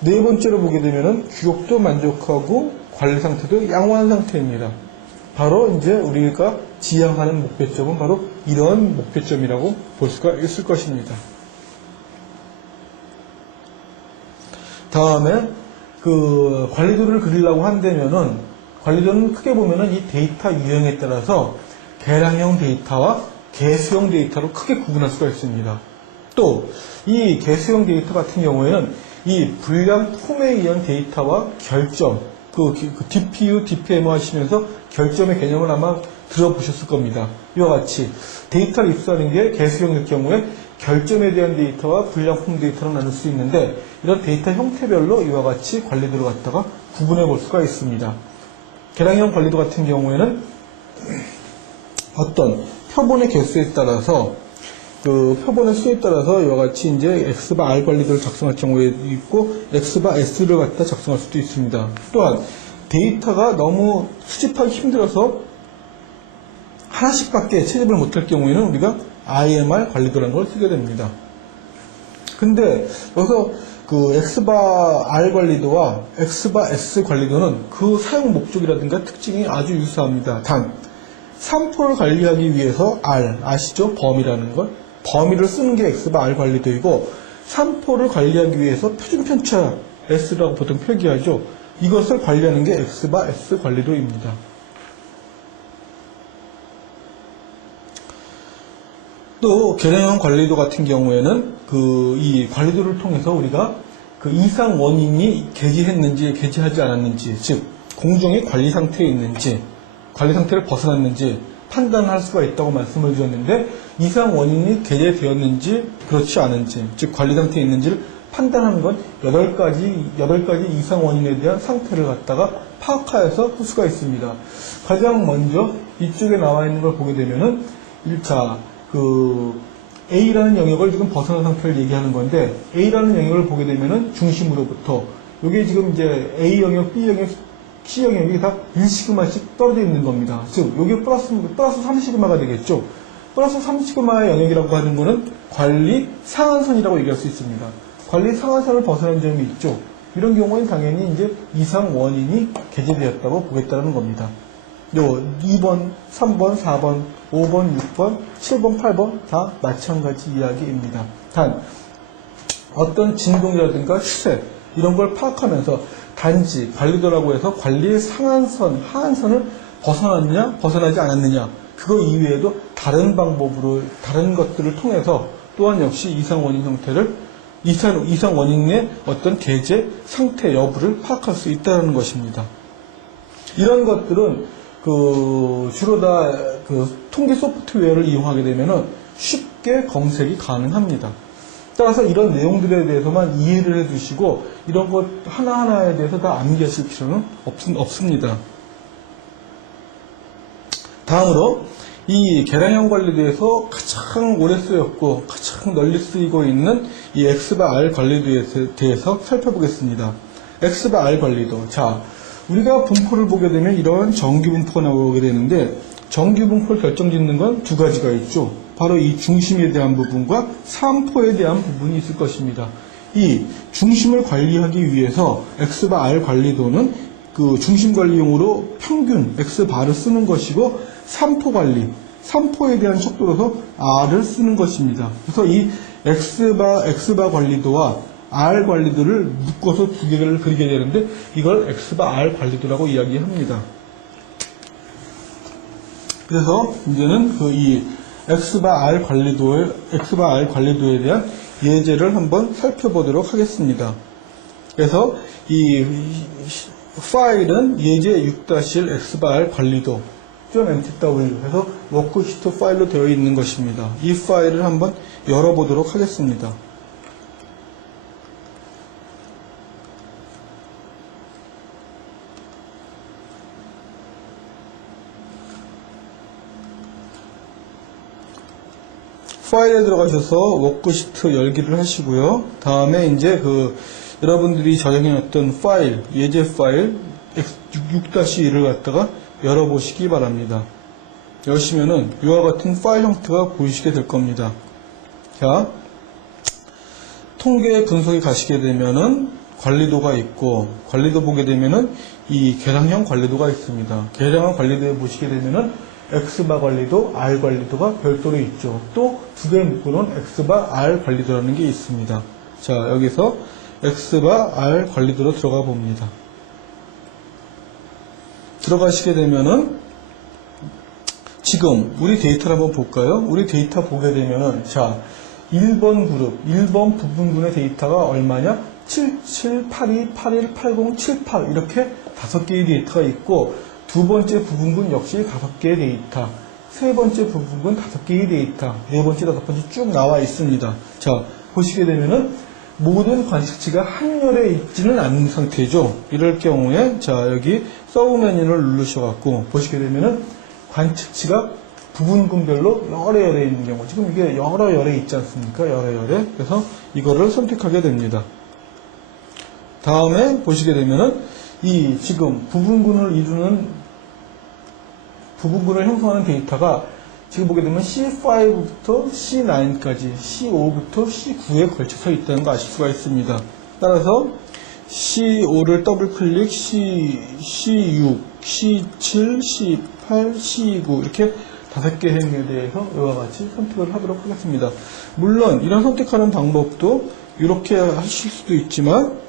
네 번째로 보게 되면은 규격도 만족하고 관리 상태도 양호한 상태입니다. 바로 이제 우리가 지향하는 목표점은 바로 이런 목표점이라고 볼 수가 있을 것입니다. 다음에 관리도를 그리려고 한다면은 관리도는 크게 보면은 이 데이터 유형에 따라서 계량형 데이터와 개수형 데이터로 크게 구분할 수가 있습니다. 또 이 개수형 데이터 같은 경우에는 이 분량 폼에 의한 데이터와 결점, DPU, DPM 하시면서 결점의 개념을 아마 들어보셨을 겁니다. 이와 같이 데이터를 입수하는 게 개수형일 경우에 결점에 대한 데이터와 분량 폼 데이터로 나눌 수 있는데 이런 데이터 형태별로 이와 같이 관리도를 갖다가 구분해 볼 수가 있습니다. 계량형 관리도 같은 경우에는 어떤 표본의 개수에 따라서 표본의 수에 따라서 이와 같이 이제 X바 R 관리도를 작성할 경우에 있고 X바 S를 갖다 작성할 수도 있습니다. 또한 데이터가 너무 수집하기 힘들어서 하나씩밖에 채집을 못할 경우에는 우리가 IMR 관리도라는 걸 쓰게 됩니다. 근데 여기서 X바 R 관리도와 X바 S 관리도는 그 사용 목적이라든가 특징이 아주 유사합니다. 단 산포를 관리하기 위해서 아시죠? 범위라는 걸. 범위를 쓰는 게 X바 R 관리도이고 산포를 관리하기 위해서 표준편차 S라고 보통 표기하죠. 이것을 관리하는 게 X바 S 관리도입니다. 또 계량형 관리도 같은 경우에는 이 관리도를 통해서 우리가 이상 원인이 게재했는지 게재하지 않았는지, 즉 공정의 관리 상태에 있는지 관리 상태를 벗어났는지 판단할 수가 있다고 말씀을 드렸는데 이상 원인이 게재되었는지 그렇지 않은지, 즉 관리 상태에 있는지를 판단하는 건 8가지 이상 원인에 대한 상태를 갖다가 파악하여서 할 수가 있습니다. 가장 먼저 이쪽에 나와 있는 걸 보게 되면은 1차 A라는 영역을 지금 벗어난 상태를 얘기하는 건데 A라는 영역을 보게 되면은 중심으로부터 이게 지금 이제 A 영역, B 영역, C 영역이 다 1시그마씩 떨어져 있는 겁니다. 즉 이게 플러스 3시그마가 되겠죠. 플러스 3시그마의 영역이라고 하는 거는 관리 상한선이라고 얘기할 수 있습니다. 관리 상한선을 벗어난 점이 있죠. 이런 경우에는 당연히 이제 이상 원인이 게재되었다고 보겠다는 겁니다. 2번, 3번, 4번, 5번, 6번, 7번, 8번 다 마찬가지 이야기입니다. 단 어떤 진동이라든가 추세 이런 걸 파악하면서 단지 관리도라고 해서 관리의 상한선, 하한선을 벗어났냐, 벗어나지 않았느냐 그거 이외에도 다른 방법으로 다른 것들을 통해서 또한 역시 이상 원인 형태를 이상 원인의 어떤 게재 상태 여부를 파악할 수 있다는 것입니다. 이런 것들은 주로 다 통계 소프트웨어를 이용하게 되면 쉽게 검색이 가능합니다. 따라서 이런 내용들에 대해서만 이해를 해주시고 이런 것 하나하나에 대해서 다 암기하실 필요는 없습니다. 다음으로 이 계량형 관리도에서 가장 오래 쓰였고 가장 널리 쓰이고 있는 이 X바 R 관리도에 대해서 살펴보겠습니다. X바 R 관리도. 자, 우리가 분포를 보게 되면 이런 정규 분포가 나오게 되는데 정규 분포를 결정짓는 건 두 가지가 있죠. 바로 이 중심에 대한 부분과 산포에 대한 부분이 있을 것입니다. 이 중심을 관리하기 위해서 X바 R 관리도는 중심 관리용으로 평균 X바를 쓰는 것이고 산포 관리, 산포에 대한 척도로서 R을 쓰는 것입니다. 그래서 이 X바 관리도와 R 관리도를 묶어서 두 개를 그리게 되는데 이걸 X바 R 관리도라고 이야기합니다. 그래서 이제는 이 X바 R 관리도에 대한 예제를 한번 살펴보도록 하겠습니다. 그래서 이 파일은 예제 6-1 xbar 관리도 .mtw 해서 워크시트 파일로 되어 있는 것입니다. 이 파일을 한번 열어보도록 하겠습니다. 파일에 들어가셔서 워크시트 열기를 하시고요. 다음에 이제 여러분들이 저장해놨던 파일, 예제 파일 6-1을 갖다가 열어보시기 바랍니다. 여시면은 이와 같은 파일 형태가 보이시게 될 겁니다. 자, 통계 분석에 가시게 되면은 관리도가 있고, 관리도 보게 되면은 이 계량형 관리도가 있습니다. 계량형 관리도에 보시게 되면은 X바 관리도, R 관리도가 별도로 있죠. 또 두 개 묶어놓은 X바 R 관리도라는 게 있습니다. 자, 여기서 X바 R 관리도로 들어가 봅니다. 들어가시게 되면은 지금 우리 데이터를 한번 볼까요? 우리 데이터 보게 되면은 자, 1번 그룹, 1번 부분군의 데이터가 얼마냐? 77, 82, 81, 80, 78 이렇게 5개의 데이터가 있고, 두 번째 부분군 역시 5개의 데이터, 세 번째 부분군 5개의 데이터, 네 번째, 다섯 번째 쭉 나와 있습니다. 자, 보시게 되면은 모든 관측치가 한열에 있지는 않는 상태죠. 이럴 경우에 자, 여기 서브 메뉴를 누르셔갖고 보시게 되면은 관측치가 부분군별로 여러 열에 있는 경우, 지금 이게 여러 열에 있지 않습니까? 여러 열에. 그래서 이거를 선택하게 됩니다. 다음에 보시게 되면은 이 지금 부분군을 형성하는 데이터가 지금 보게 되면 C5부터 C9까지, C5부터 C9에 걸쳐서 있다는 거 아실 수가 있습니다. 따라서 C5를 더블 클릭, C6, C7, C8, C9 이렇게 5개 행에 대해서 이와 같이 선택을 하도록 하겠습니다. 물론 이런 선택하는 방법도 이렇게 하실 수도 있지만,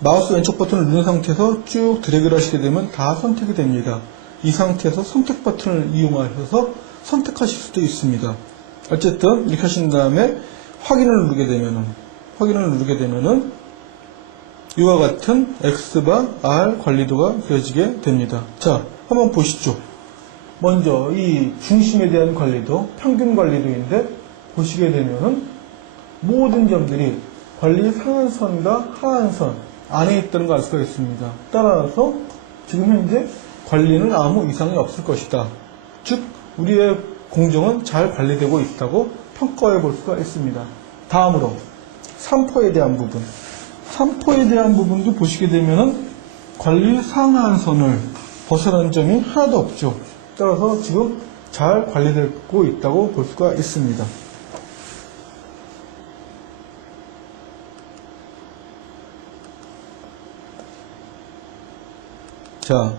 마우스 왼쪽 버튼을 누른 상태에서 쭉 드래그를 하시게 되면 다 선택이 됩니다. 이 상태에서 선택 버튼을 이용하셔서 선택하실 수도 있습니다. 어쨌든 이렇게 하신 다음에 확인을 누르게 되면은 이와 같은 X바 R 관리도가 되어지게 됩니다. 자, 한번 보시죠. 먼저 이 중심에 대한 관리도, 평균 관리도인데 보시게 되면은 모든 점들이 관리 상한선과 하한선 안에 있다는 걸 알 수가 있습니다. 따라서 지금 현재 관리는 아무 이상이 없을 것이다. 즉, 우리의 공정은 잘 관리되고 있다고 평가해 볼 수가 있습니다. 다음으로 3포에 대한 부분. 3포에 대한 부분도 보시게 되면은 관리 상한선을 벗어난 점이 하나도 없죠. 따라서 지금 잘 관리되고 있다고 볼 수가 있습니다. 자,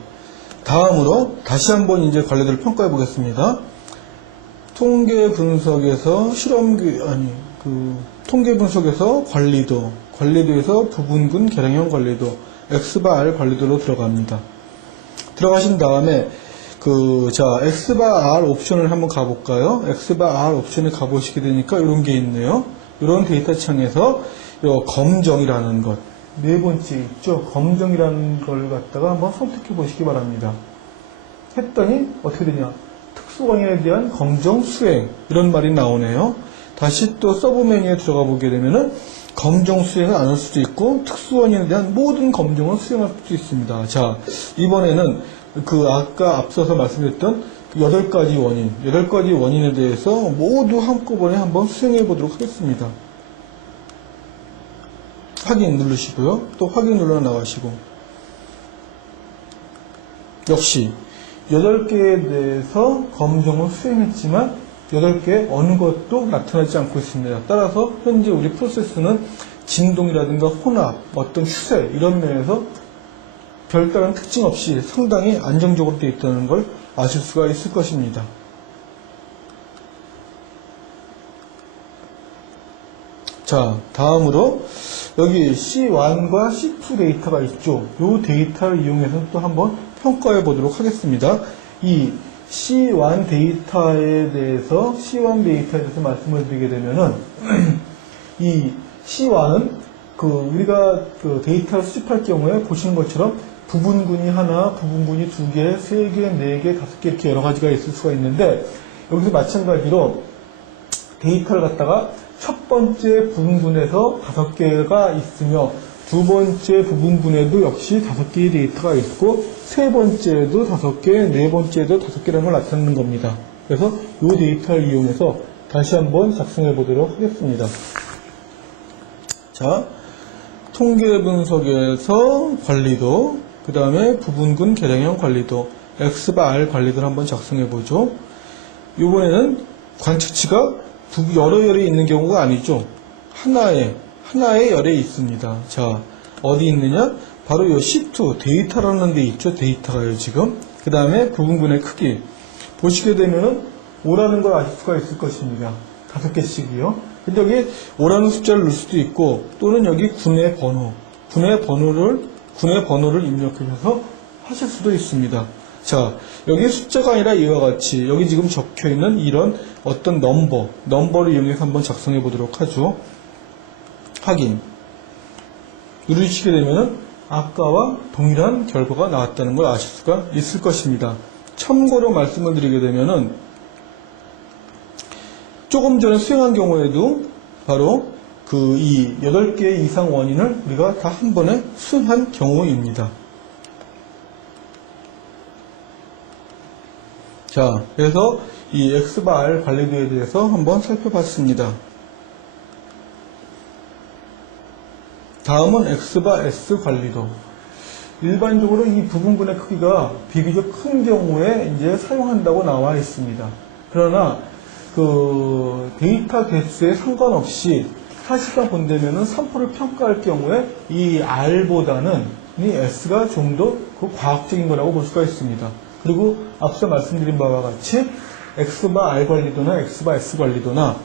다음으로 다시 한번 이제 관리도를 평가해 보겠습니다. 통계 분석에서 통계 분석에서 관리도에서 부분군 계량형 관리도, X바 R 관리도로 들어갑니다. 들어가신 다음에 X바 R 옵션을 한번 가볼까요? X바 R 옵션에 가보시게 되니까 이런 게 있네요. 이런 데이터 창에서 검정이라는 것, 네 번째 있죠. 검정이라는 걸 갖다가 한번 선택해 보시기 바랍니다. 했더니 어떻게 되냐? 특수원인에 대한 검정 수행, 이런 말이 나오네요. 다시 또 서브 메뉴에 들어가 보게 되면은 검정 수행을 안 할 수도 있고, 특수원인에 대한 모든 검정을 수행할 수도 있습니다. 자, 이번에는 아까 앞서서 말씀드렸던 8가지 원인에 대해서 모두 한꺼번에 한번 수행해 보도록 하겠습니다. 확인 누르시고요. 또 확인 눌러 나가시고, 역시 8개에 대해서 검정을 수행했지만 8개 어느 것도 나타나지 않고 있습니다. 따라서 현재 우리 프로세스는 진동이라든가 혼합, 어떤 추세 이런 면에서 별다른 특징 없이 상당히 안정적으로 되어 있다는 걸 아실 수가 있을 것입니다. 자, 다음으로 여기 C1과 C2 데이터가 있죠. 이 데이터를 이용해서 또 한번 평가해 보도록 하겠습니다. 이 C1 데이터에 대해서 말씀을 드리게 되면은 이 C1은 우리가 데이터를 수집할 경우에 보시는 것처럼 부분군이 하나, 부분군이 두 개, 세 개, 네 개, 다섯 개 이렇게 여러 가지가 있을 수가 있는데 여기서 마찬가지로 데이터를 갖다가 첫 번째 부분군에서 다섯 개가 있으며 두 번째 부분군에도 역시 다섯 개의 데이터가 있고 세 번째에도 다섯 개, 네 번째에도 다섯 개라는 걸 나타내는 겁니다. 그래서 이 데이터를 이용해서 다시 한번 작성해 보도록 하겠습니다. 자, 통계 분석에서 관리도, 그 다음에 부분군 계량형 관리도, X바 R 관리도를 한번 작성해 보죠. 이번에는 관측치가 여러 열에 있는 경우가 아니죠. 하나의 열에 있습니다. 자, 어디 있느냐? 바로 이 C2 데이터라는 데 있죠. 데이터가요, 지금. 그 다음에 부분군의 크기. 보시게 되면은 5라는 걸 아실 수가 있을 것입니다. 5개씩이요. 근데 여기 5라는 숫자를 넣을 수도 있고, 또는 여기 군의 번호를 입력하셔서 하실 수도 있습니다. 자, 여기 숫자가 아니라 이와 같이 여기 지금 적혀 있는 이런 어떤 넘버를 이용해서 한번 작성해 보도록 하죠. 확인. 누르시게 되면은 아까와 동일한 결과가 나왔다는 걸 아실 수가 있을 것입니다. 참고로 말씀을 드리게 되면은 조금 전에 수행한 경우에도 바로 이 8개 이상 원인을 우리가 다 한 번에 수행한 경우입니다. 자, 그래서 이 X바 R 관리도에 대해서 한번 살펴봤습니다. 다음은 X바 S 관리도. 일반적으로 이 부분군의 크기가 비교적 큰 경우에 이제 사용한다고 나와 있습니다. 그러나 데이터 개수에 상관없이 사실상 본다면은 산포를 평가할 경우에 이 R보다는 이 S가 좀 더 과학적인 거라고 볼 수가 있습니다. 그리고 앞서 말씀드린 바와 같이 X바 R 관리도나 X바 S 관리도나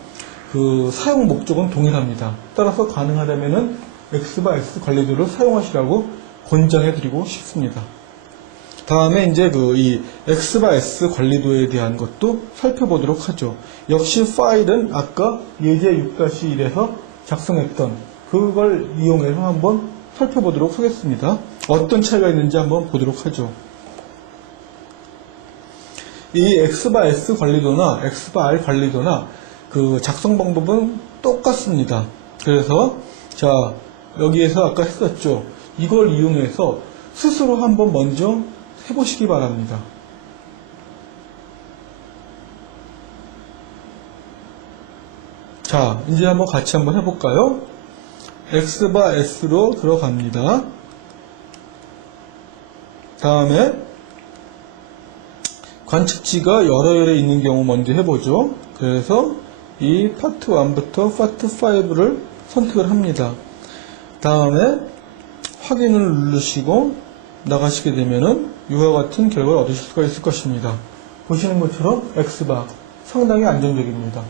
사용 목적은 동일합니다. 따라서 가능하다면은 X바 S 관리도를 사용하시라고 권장해 드리고 싶습니다. 다음에 이제 이 X바 S 관리도에 대한 것도 살펴보도록 하죠. 역시 파일은 아까 예제 6-1에서 작성했던 그걸 이용해서 한번 살펴보도록 하겠습니다. 어떤 차이가 있는지 한번 보도록 하죠. 이 X바 S 관리도나 X바 R 관리도나 작성 방법은 똑같습니다. 그래서 자, 여기에서 아까 했었죠. 이걸 이용해서 스스로 한번 먼저 해보시기 바랍니다. 자, 이제 한번 같이 한번 해볼까요? X바 S로 들어갑니다. 다음에 관측지가 여러 열에 있는 경우 먼저 해보죠. 그래서 이 파트 1부터 파트 5를 선택을 합니다. 다음에 확인을 누르시고 나가시게 되면은 이와 같은 결과를 얻으실 수가 있을 것입니다. 보시는 것처럼 X바 상당히 안정적입니다.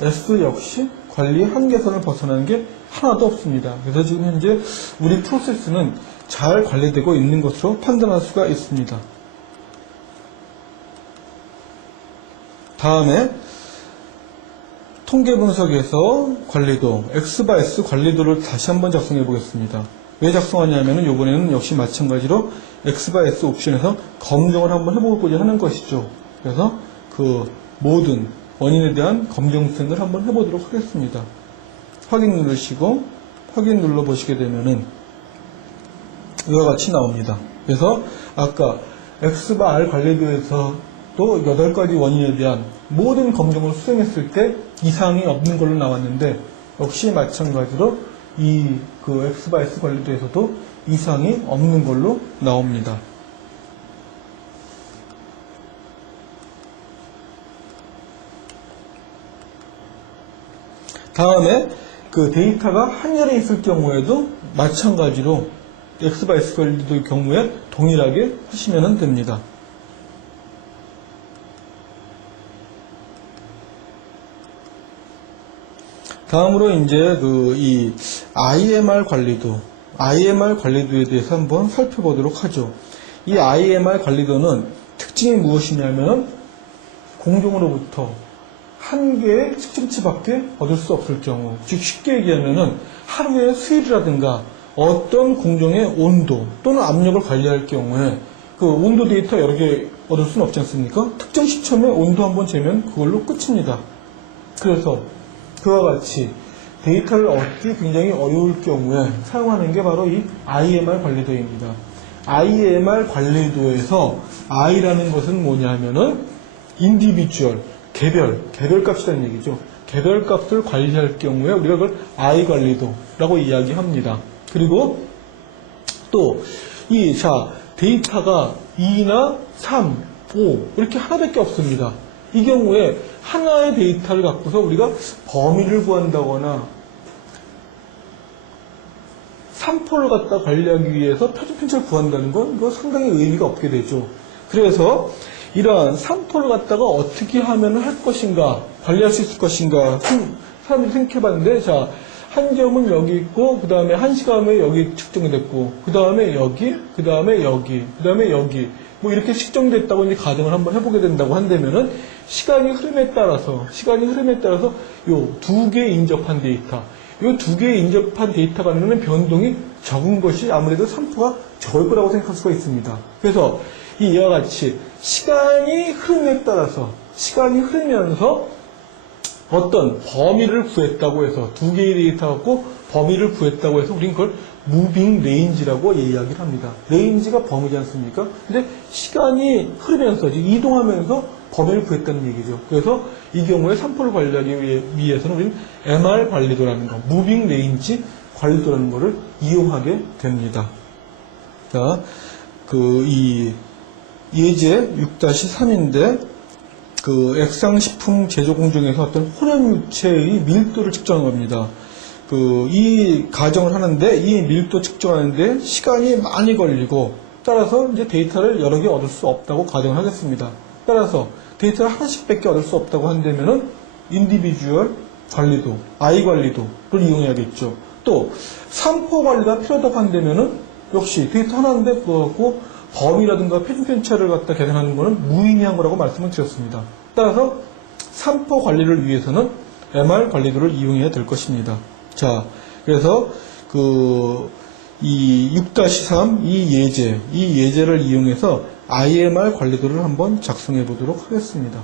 S 역시 관리 한계선을 벗어나는 게 하나도 없습니다. 그래서 지금 현재 우리 프로세스는 잘 관리되고 있는 것으로 판단할 수가 있습니다. 다음에 통계 분석에서 관리도 X바 S 관리도를 다시 한번 작성해 보겠습니다. 왜 작성하냐면은 이번에는 역시 마찬가지로 X바 S 옵션에서 검증을 한번 해보고자 하는 것이죠. 그래서 모든 원인에 대한 검증 수행을 한번 해보도록 하겠습니다. 확인 누르시고 확인 눌러 보시게 되면은 이와 같이 나옵니다. 그래서 아까 X바 R 관리도에서 또 8가지 원인에 대한 모든 검증을 수행했을 때 이상이 없는 걸로 나왔는데 역시 마찬가지로 이 X바 S 관리도에서도 이상이 없는 걸로 나옵니다. 다음에 데이터가 한 열에 있을 경우에도 마찬가지로 X바 S 관리도의 경우에 동일하게 하시면 됩니다. 다음으로 이제 이 IMR 관리도에 대해서 한번 살펴보도록 하죠. 이 IMR 관리도는 특징이 무엇이냐면 공중으로부터 한 개의 측정치밖에 얻을 수 없을 경우, 즉 쉽게 얘기하면은 하루의 수율이라든가 어떤 공정의 온도 또는 압력을 관리할 경우에 그 온도 데이터 여러 개 얻을 수는 없지 않습니까? 특정 시점에 온도 한번 재면 그걸로 끝입니다. 그래서 그와 같이 데이터를 얻기 굉장히 어려울 경우에 사용하는 게 바로 이 IMR 관리도입니다. IMR 관리도에서 I라는 것은 뭐냐면은 인디비주얼, 개별값이라는 얘기죠. 개별값을 관리할 경우에 우리가 그걸 I 관리도라고 이야기합니다. 그리고 또 데이터가 2나 3, 5 이렇게 하나밖에 없습니다. 이 경우에 하나의 데이터를 갖고서 우리가 범위를 구한다거나 산포를 갖다 관리하기 위해서 표준 편차를 구한다는 건 이거 상당히 의미가 없게 되죠. 그래서 이러한 산포를 갖다가 어떻게 하면 할 것인가, 관리할 수 있을 것인가, 사람들이 생각해봤는데, 한 점은 여기 있고, 그 다음에 한 시간에 여기 측정이 됐고, 그 다음에 여기, 그 다음에 여기, 그 다음에 여기, 뭐 이렇게 측정됐다고 이제 가정을 한번 해보게 된다고 한다면은, 시간이 흐름에 따라서 요 두 개 인접한 데이터, 요 두 개 인접한 데이터 간에는 변동이 적은 것이 아무래도 산포가 적을 거라고 생각할 수가 있습니다. 그래서 이와 같이 시간이 흐르면서 어떤 범위를 구했다고 해서 두 개의 데이터 갖고 범위를 구했다고 해서 우리는 그걸 무빙 레인지라고 이야기를 합니다. 레인지가 범위지 않습니까? 근데 시간이 흐르면서 이동하면서 범위를 구했다는 얘기죠. 그래서 이 경우에 산포를 관리하기 위해서는 우리는 MR 관리도라는 거, 무빙 레인지 관리도라는 거를 이용하게 됩니다. 자, 이 예제 6-3인데 액상식품 제조 공정에서 어떤 혼합유체의 밀도를 측정한 겁니다. 이 가정을 하는데 이 밀도 측정하는데 시간이 많이 걸리고 따라서 이제 데이터를 여러 개 얻을 수 없다고 가정을 하겠습니다. 따라서 데이터를 하나씩밖에 얻을 수 없다고 한다면은 인디비주얼 관리도, I 관리도를 이용해야겠죠. 또 산포 관리가 필요하다고 한다면은 역시 데이터 하나인데 그거 갖고 범위라든가 표준 편차를 갖다 계산하는 것은 무의미한 거라고 말씀을 드렸습니다. 따라서 산포 관리를 위해서는 MR 관리도를 이용해야 될 것입니다. 자, 그래서 이 6-3 이 예제를 이용해서 IMR 관리도를 한번 작성해 보도록 하겠습니다.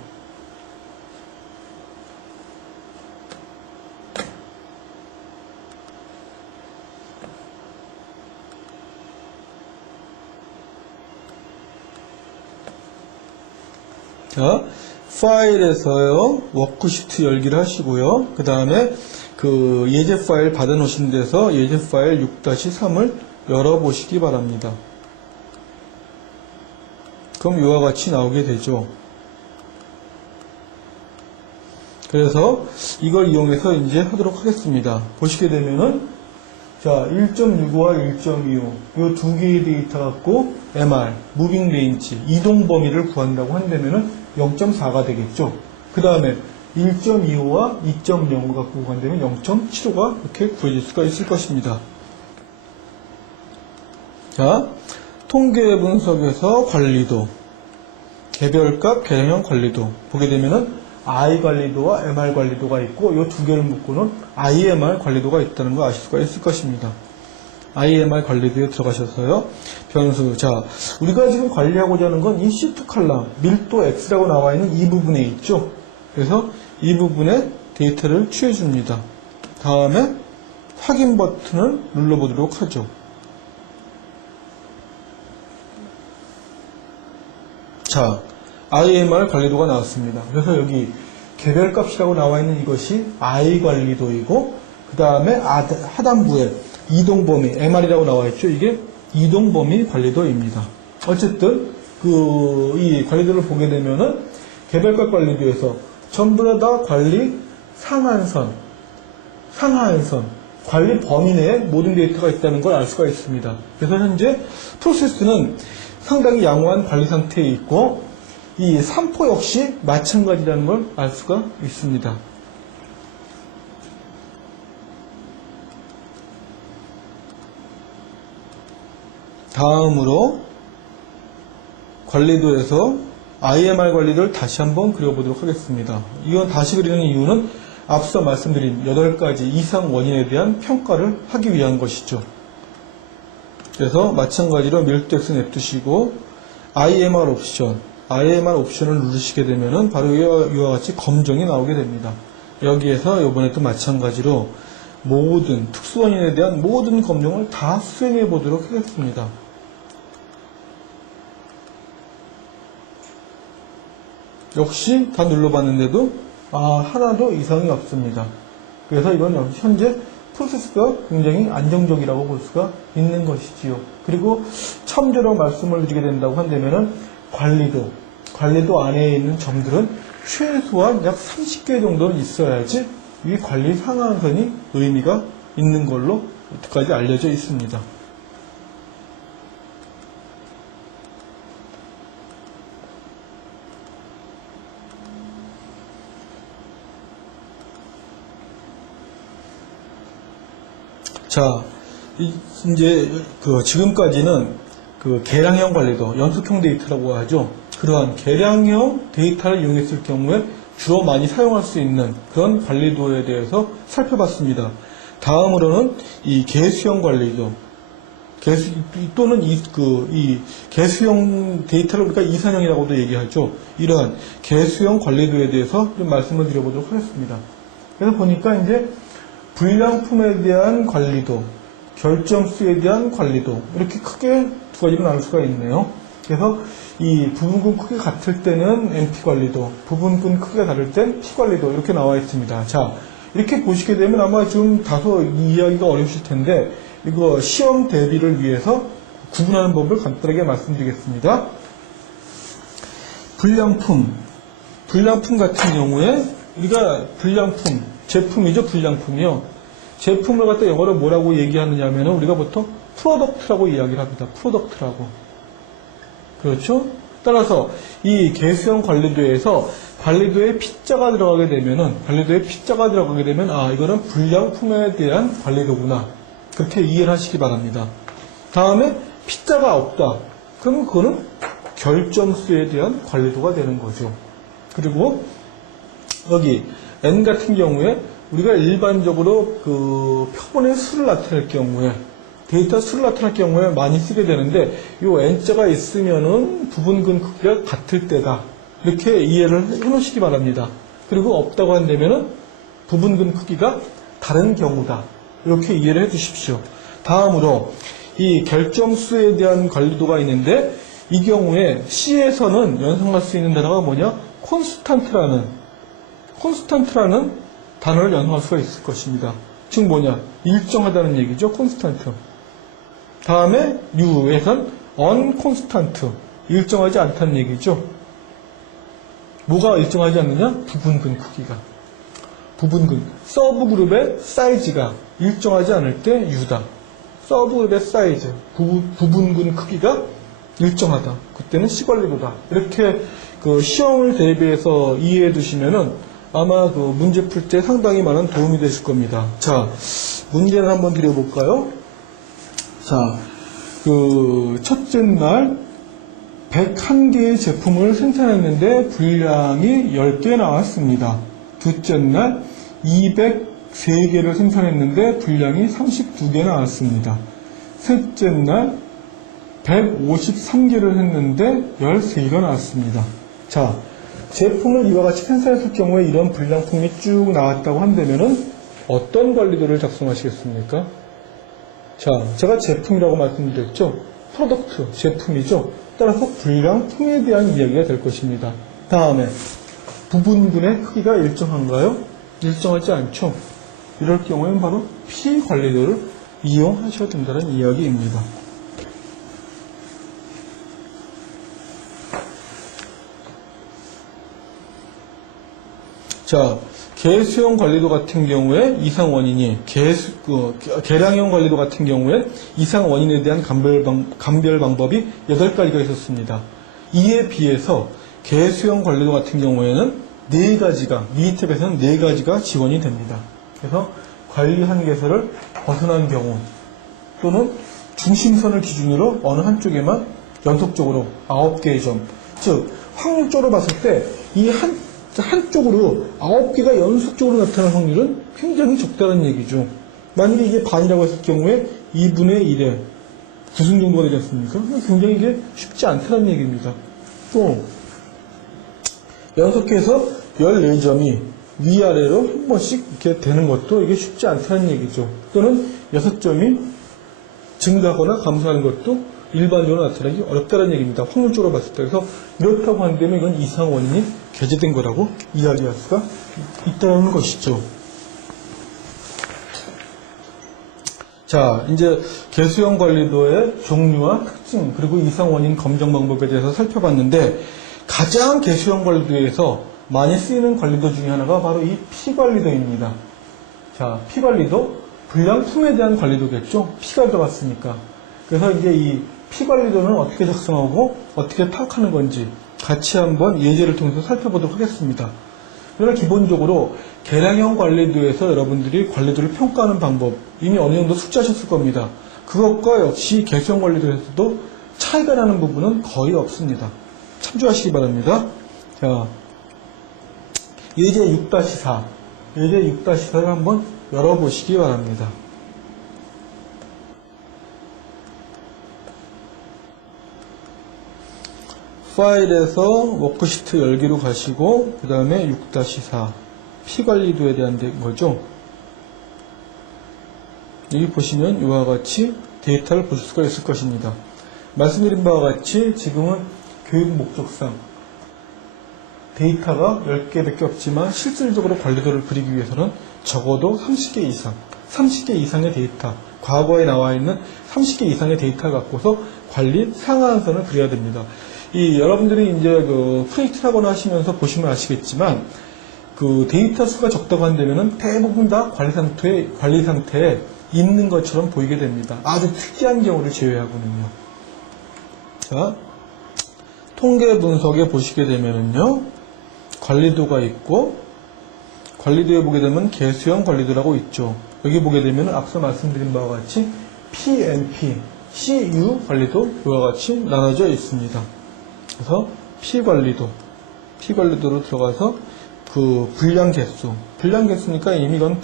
자, 파일에서요, 워크시트 열기를 하시고요. 그 다음에 예제 파일 받아놓으신 데서 예제 파일 6-3을 열어보시기 바랍니다. 그럼 이와 같이 나오게 되죠. 그래서 이걸 이용해서 이제 하도록 하겠습니다. 보시게 되면은, 자, 1.65와 1.25, 이 두 개의 데이터 갖고 MR, 무빙 레인지, 이동 범위를 구한다고 한다면은 0.4가 되겠죠. 그 다음에 1.25와 2.0을 갖고 구한다면 0.75가 이렇게 구해질 수가 있을 것입니다. 자, 통계 분석에서 관리도, 개별값 개량형 관리도 보게 되면은 I 관리도와 MR 관리도가 있고 이 두 개를 묶고는 IMR 관리도가 있다는 거 아실 수가 있을 것입니다. IMR 관리도에 들어가셔서요. 변수. 자, 우리가 지금 관리하고자 하는 건 이 C2 칼럼, 밀도 X라고 나와 있는 이 부분에 있죠. 그래서 이 부분에 데이터를 취해줍니다. 다음에 확인 버튼을 눌러보도록 하죠. 자, IMR 관리도가 나왔습니다. 그래서 여기 개별값이라고 나와 있는 이것이 I 관리도이고 그 다음에 하단부에 이동범위 MR이라고 나와 있죠. 이게 이동범위 관리도입니다. 어쨌든 이 관리도를 보게 되면은 개별값 관리도에서 전부 다 관리 상한선, 상하한선, 관리 범위 내에 모든 데이터가 있다는 걸 알 수가 있습니다. 그래서 현재 프로세스는 상당히 양호한 관리 상태에 있고 이 산포 역시 마찬가지라는 걸 알 수가 있습니다. 다음으로 관리도에서 IMR 관리도를 다시 한번 그려보도록 하겠습니다. 이건 다시 그리는 이유는 앞서 말씀드린 8가지 이상 원인에 대한 평가를 하기 위한 것이죠. 그래서 마찬가지로 밀도엑스 냅두시고 IMR 옵션을 누르시게 되면은 바로 이와 같이 검정이 나오게 됩니다. 여기에서 이번에도 마찬가지로 모든 특수원인에 대한 모든 검정을 다 수행해 보도록 하겠습니다. 역시 다 눌러봤는데도 하나도 이상이 없습니다. 그래서 이건 현재 프로세스가 굉장히 안정적이라고 볼 수가 있는 것이지요. 그리고 첨예로 말씀을 드리게 된다고 한다면은 관리도 안에 있는 점들은 최소한 약 30개 정도는 있어야지 이 관리 상한선이 의미가 있는 걸로 여태까지 알려져 있습니다. 자, 이제 지금까지는 계량형 관리도, 연속형 데이터라고 하죠. 그러한 계량형 데이터를 이용했을 경우에 주로 많이 사용할 수 있는 그런 관리도에 대해서 살펴봤습니다. 다음으로는 이 개수형 관리도, 또는 이 개수형 데이터를 우리가 이산형이라고도 얘기하죠. 이러한 개수형 관리도에 대해서 좀 말씀을 드려보도록 하겠습니다. 그래서 보니까 이제 불량품에 대한 관리도, 결점수에 대한 관리도, 이렇게 크게 두 가지로 나눌 수가 있네요. 그래서 이 부분근 크기가 같을 때는 MP 관리도, 부분근 크기가 다를 땐 P 관리도 이렇게 나와 있습니다. 자, 이렇게 보시게 되면 아마 좀 다소 이해하기가 어려우실 텐데, 이거 시험 대비를 위해서 구분하는 법을 간단하게 말씀드리겠습니다. 불량품 같은 경우에 우리가 제품이죠, 불량품이요. 제품을 갖다 영어로 뭐라고 얘기하느냐면 우리가 보통 프로덕트라고 이야기를 합니다. 프로덕트라고. 그렇죠? 따라서 이 개수형 관리도에서 관리도에 P자가 들어가게 되면 이거는 불량품에 대한 관리도구나. 그렇게 이해를 하시기 바랍니다. 다음에 P자가 없다. 그럼 그거는 결점수에 대한 관리도가 되는 거죠. 그리고 여기 N 같은 경우에 우리가 일반적으로 표본의 수를 나타낼 경우에, 데이터 수를 나타낼 경우에 많이 쓰게 되는데, 이 N자가 있으면은 부분근 크기가 같을 때다. 이렇게 이해를 해 놓으시기 바랍니다. 그리고 없다고 한다면은 부분근 크기가 다른 경우다. 이렇게 이해를 해 주십시오. 다음으로 이 결점수에 대한 관리도가 있는데, 이 경우에 C에서는 연상할 수 있는 단어가 뭐냐? 콘스탄트라는 단어를 연상할 수가 있을 것입니다. 즉 뭐냐? 일정하다는 얘기죠. 콘스탄트. 다음에 U에선 unconstant, 일정하지 않다는 얘기죠. 뭐가 일정하지 않느냐? 부분근 크기가. 서브그룹의 사이즈가 일정하지 않을 때 U다. 서브그룹의 사이즈, 부분근 크기가 일정하다. 그때는 C관리도다. 이렇게 시험을 대비해서 이해해 두시면은 아마 문제 풀 때 상당히 많은 도움이 되실 겁니다. 자, 문제를 한번 드려볼까요? 자, 첫째 날 101개의 제품을 생산했는데 분량이 10개 나왔습니다. 둘째 날 203개를 생산했는데 분량이 32개 나왔습니다. 셋째 날 153개를 했는데 13개가 나왔습니다. 자, 제품을 이와 같이 생산했을 경우에 이런 불량품이 쭉 나왔다고 한다면은 어떤 관리도를 작성하시겠습니까? 자, 제가 제품이라고 말씀드렸죠? 프로덕트, 제품이죠? 따라서 불량품에 대한 이야기가 될 것입니다. 다음에 부분근의 크기가 일정한가요? 일정하지 않죠? 이럴 경우에는 바로 P 관리도를 이용하셔야 된다는 이야기입니다. 자, 개수형 관리도 같은 경우에 이상 원인이, 계량형 관리도 같은 경우에 이상 원인에 대한 감별 방법이 8가지가 있었습니다. 이에 비해서 개수형 관리도 같은 경우에는 4가지가, 미 탭에서는 4가지가 지원이 됩니다. 그래서 관리 한계선을 벗어난 경우, 또는 중심선을 기준으로 어느 한쪽에만 연속적으로 9개의 점, 즉 확률적으로 봤을 때 이 한쪽으로 9개가 연속적으로 나타날 확률은 굉장히 적다는 얘기죠. 만약에 이게 반이라고 했을 경우에 2분의 1에 9승 정도가 되지 않습니까? 굉장히 이게 쉽지 않다는 얘기입니다. 또 연속해서 14점이 위아래로 한 번씩 이렇게 되는 것도 이게 쉽지 않다는 얘기죠. 또는 6점이 증가하거나 감소하는 것도 일반적으로 나타나기 어렵다는 얘기입니다. 확률적으로 봤을 때. 그래서 이렇다고 한다면 이건 이상 원인이 배제된 거라고 이야기할 수가 있다는 것이죠. 자, 이제 개수형 관리도의 종류와 특징, 그리고 이상 원인 검정 방법에 대해서 살펴봤는데, 가장 개수형 관리도에서 많이 쓰이는 관리도 중에 하나가 바로 이 피관리도입니다. 자, 피관리도, 불량품에 대한 관리도겠죠? 피가 들어갔으니까. 그래서 이제 이 피관리도는 어떻게 작성하고 어떻게 파악하는 건지 같이 한번 예제를 통해서 살펴보도록 하겠습니다. 그러나 기본적으로 계량형 관리도에서 여러분들이 관리도를 평가하는 방법 이미 어느 정도 숙지하셨을 겁니다. 그것과 역시 개수형 관리도에서도 차이가 나는 부분은 거의 없습니다. 참조하시기 바랍니다. 자, 예제 6-4 예제 6-4를 한번 열어보시기 바랍니다. 파일에서 워크시트 열기로 가시고 그 다음에 6-4 피관리도에 대한 거죠. 여기 보시면 이와 같이 데이터를 보실 수가 있을 것입니다. 말씀드린 바와 같이 지금은 교육 목적상 데이터가 10개밖에 없지만 실질적으로 관리도를 그리기 위해서는 적어도 30개 이상 30개 이상의 데이터, 과거에 나와 있는 30개 이상의 데이터를 갖고서 관리 상한선을 그려야 됩니다. 여러분들이 이제 프로젝트를 하거나 하시면서 보시면 아시겠지만, 데이터 수가 적다고 한다면은 대부분 다 관리 상태에 있는 것처럼 보이게 됩니다. 아주 특이한 경우를 제외하고는요. 자, 통계 분석에 보시게 되면은요, 관리도가 있고, 관리도에 보게 되면 개수형 관리도라고 있죠. 여기 보게 되면 앞서 말씀드린 바와 같이 PNP, CU 관리도 이와 같이 나눠져 있습니다. 그래서 P관리도로 들어가서 분량 개수니까 이미 이건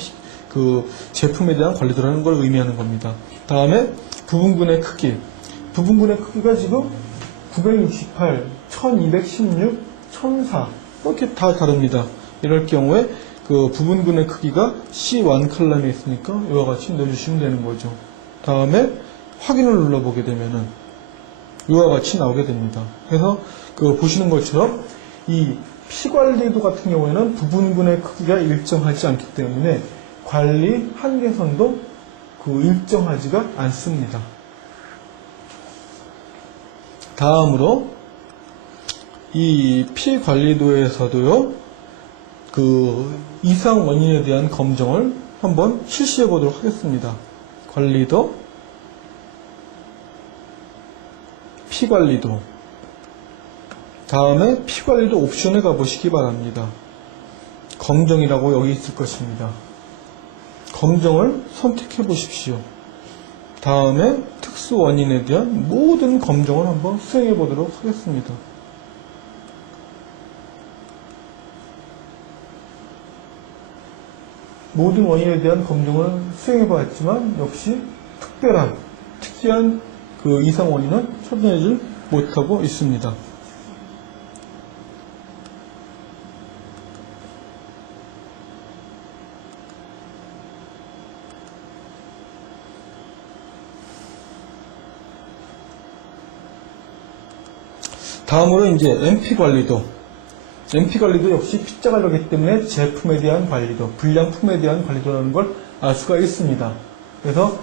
제품에 대한 관리도라는 걸 의미하는 겁니다. 다음에 부분군의 크기가 지금 968, 1216, 1004 이렇게 다 다릅니다. 이럴 경우에 부분군의 크기가 C1 컬럼에 있으니까 이와 같이 넣어주시면 되는 거죠. 다음에 확인을 눌러보게 되면은 이와 같이 나오게 됩니다. 그래서 보시는 것처럼 이 피관리도 같은 경우에는 부분군의 크기가 일정하지 않기 때문에 관리 한계선도 일정하지가 않습니다. 다음으로 이 피관리도에서도요, 이상 원인에 대한 검정을 한번 실시해 보도록 하겠습니다. 관리도 피관리도 다음에 피관리도 옵션에 가보시기 바랍니다. 검정이라고 여기 있을 것입니다. 검정을 선택해 보십시오. 다음에 특수 원인에 대한 모든 검정을 한번 수행해 보도록 하겠습니다. 모든 원인에 대한 검정을 수행해 보았지만 역시 특이한 이상 원인은 찾아내지 못하고 있습니다. 다음으로 이제 MP관리도 역시 P자가 들어가기 때문에 제품에 대한 관리도, 불량품에 대한 관리도라는 걸 알 수가 있습니다. 그래서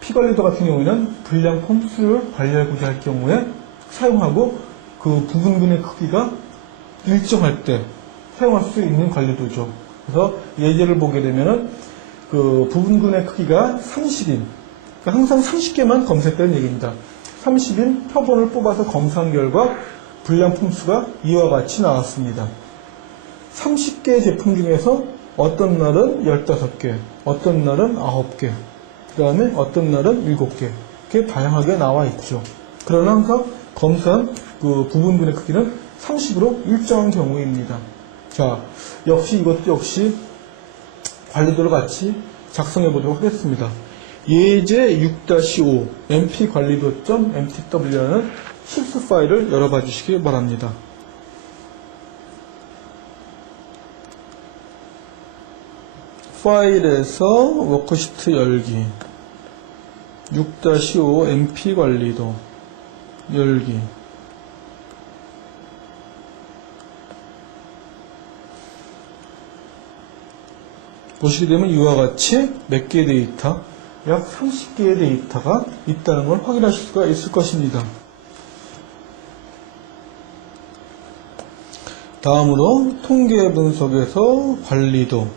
P관리도 같은 경우에는 불량품 수를 관리하고자 할 경우에 사용하고 부분군의 크기가 일정할 때 사용할 수 있는 관리도죠. 그래서 예제를 보게 되면은 부분군의 크기가 30인, 그러니까 항상 30개만 검색되는 얘기입니다. 30인 표본을 뽑아서 검사한 결과 불량품 수가 이와 같이 나왔습니다. 30개의 제품 중에서 어떤 날은 15개, 어떤 날은 9개, 그 다음에 어떤 날은 7개, 이렇게 다양하게 나와 있죠. 그러나 항상 검사한 그 부분분의 크기는 30으로 일정한 경우입니다. 자, 이것도 역시 관리도를 같이 작성해 보도록 하겠습니다. 예제 6-5 mp관리도.mtw라는 실수 파일을 열어봐 주시기 바랍니다. 파일에서 워크시트 열기 6-5 mp관리도 열기 보시게 되면 이와 같이 몇 개의 데이터? 약 30개의 데이터가 있다는 걸 확인하실 수가 있을 것입니다. 다음으로 통계 분석에서 관리도,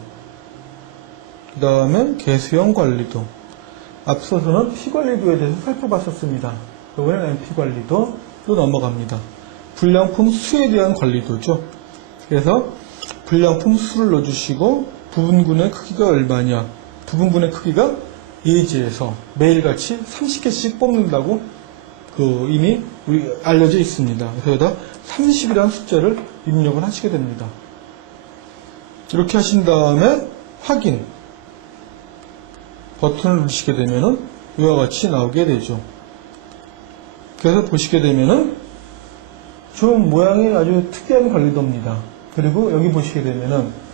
그 다음에 개수형 관리도, 앞서서는 P관리도에 대해서 살펴봤었습니다. 이번에는 MP관리도로 넘어갑니다. 불량품 수에 대한 관리도죠. 그래서 불량품 수를 넣어주시고 부분군의 크기가 얼마냐, 부분군의 크기가 예제에서 매일같이 30개씩 뽑는다고 이미 알려져 있습니다. 그래서 여기다 30이라는 숫자를 입력을 하시게 됩니다. 이렇게 하신 다음에 확인 버튼을 누르시게 되면은 이와 같이 나오게 되죠. 그래서 보시게 되면은 좀 모양이 아주 특이한 관리도입니다. 그리고 여기 보시게 되면은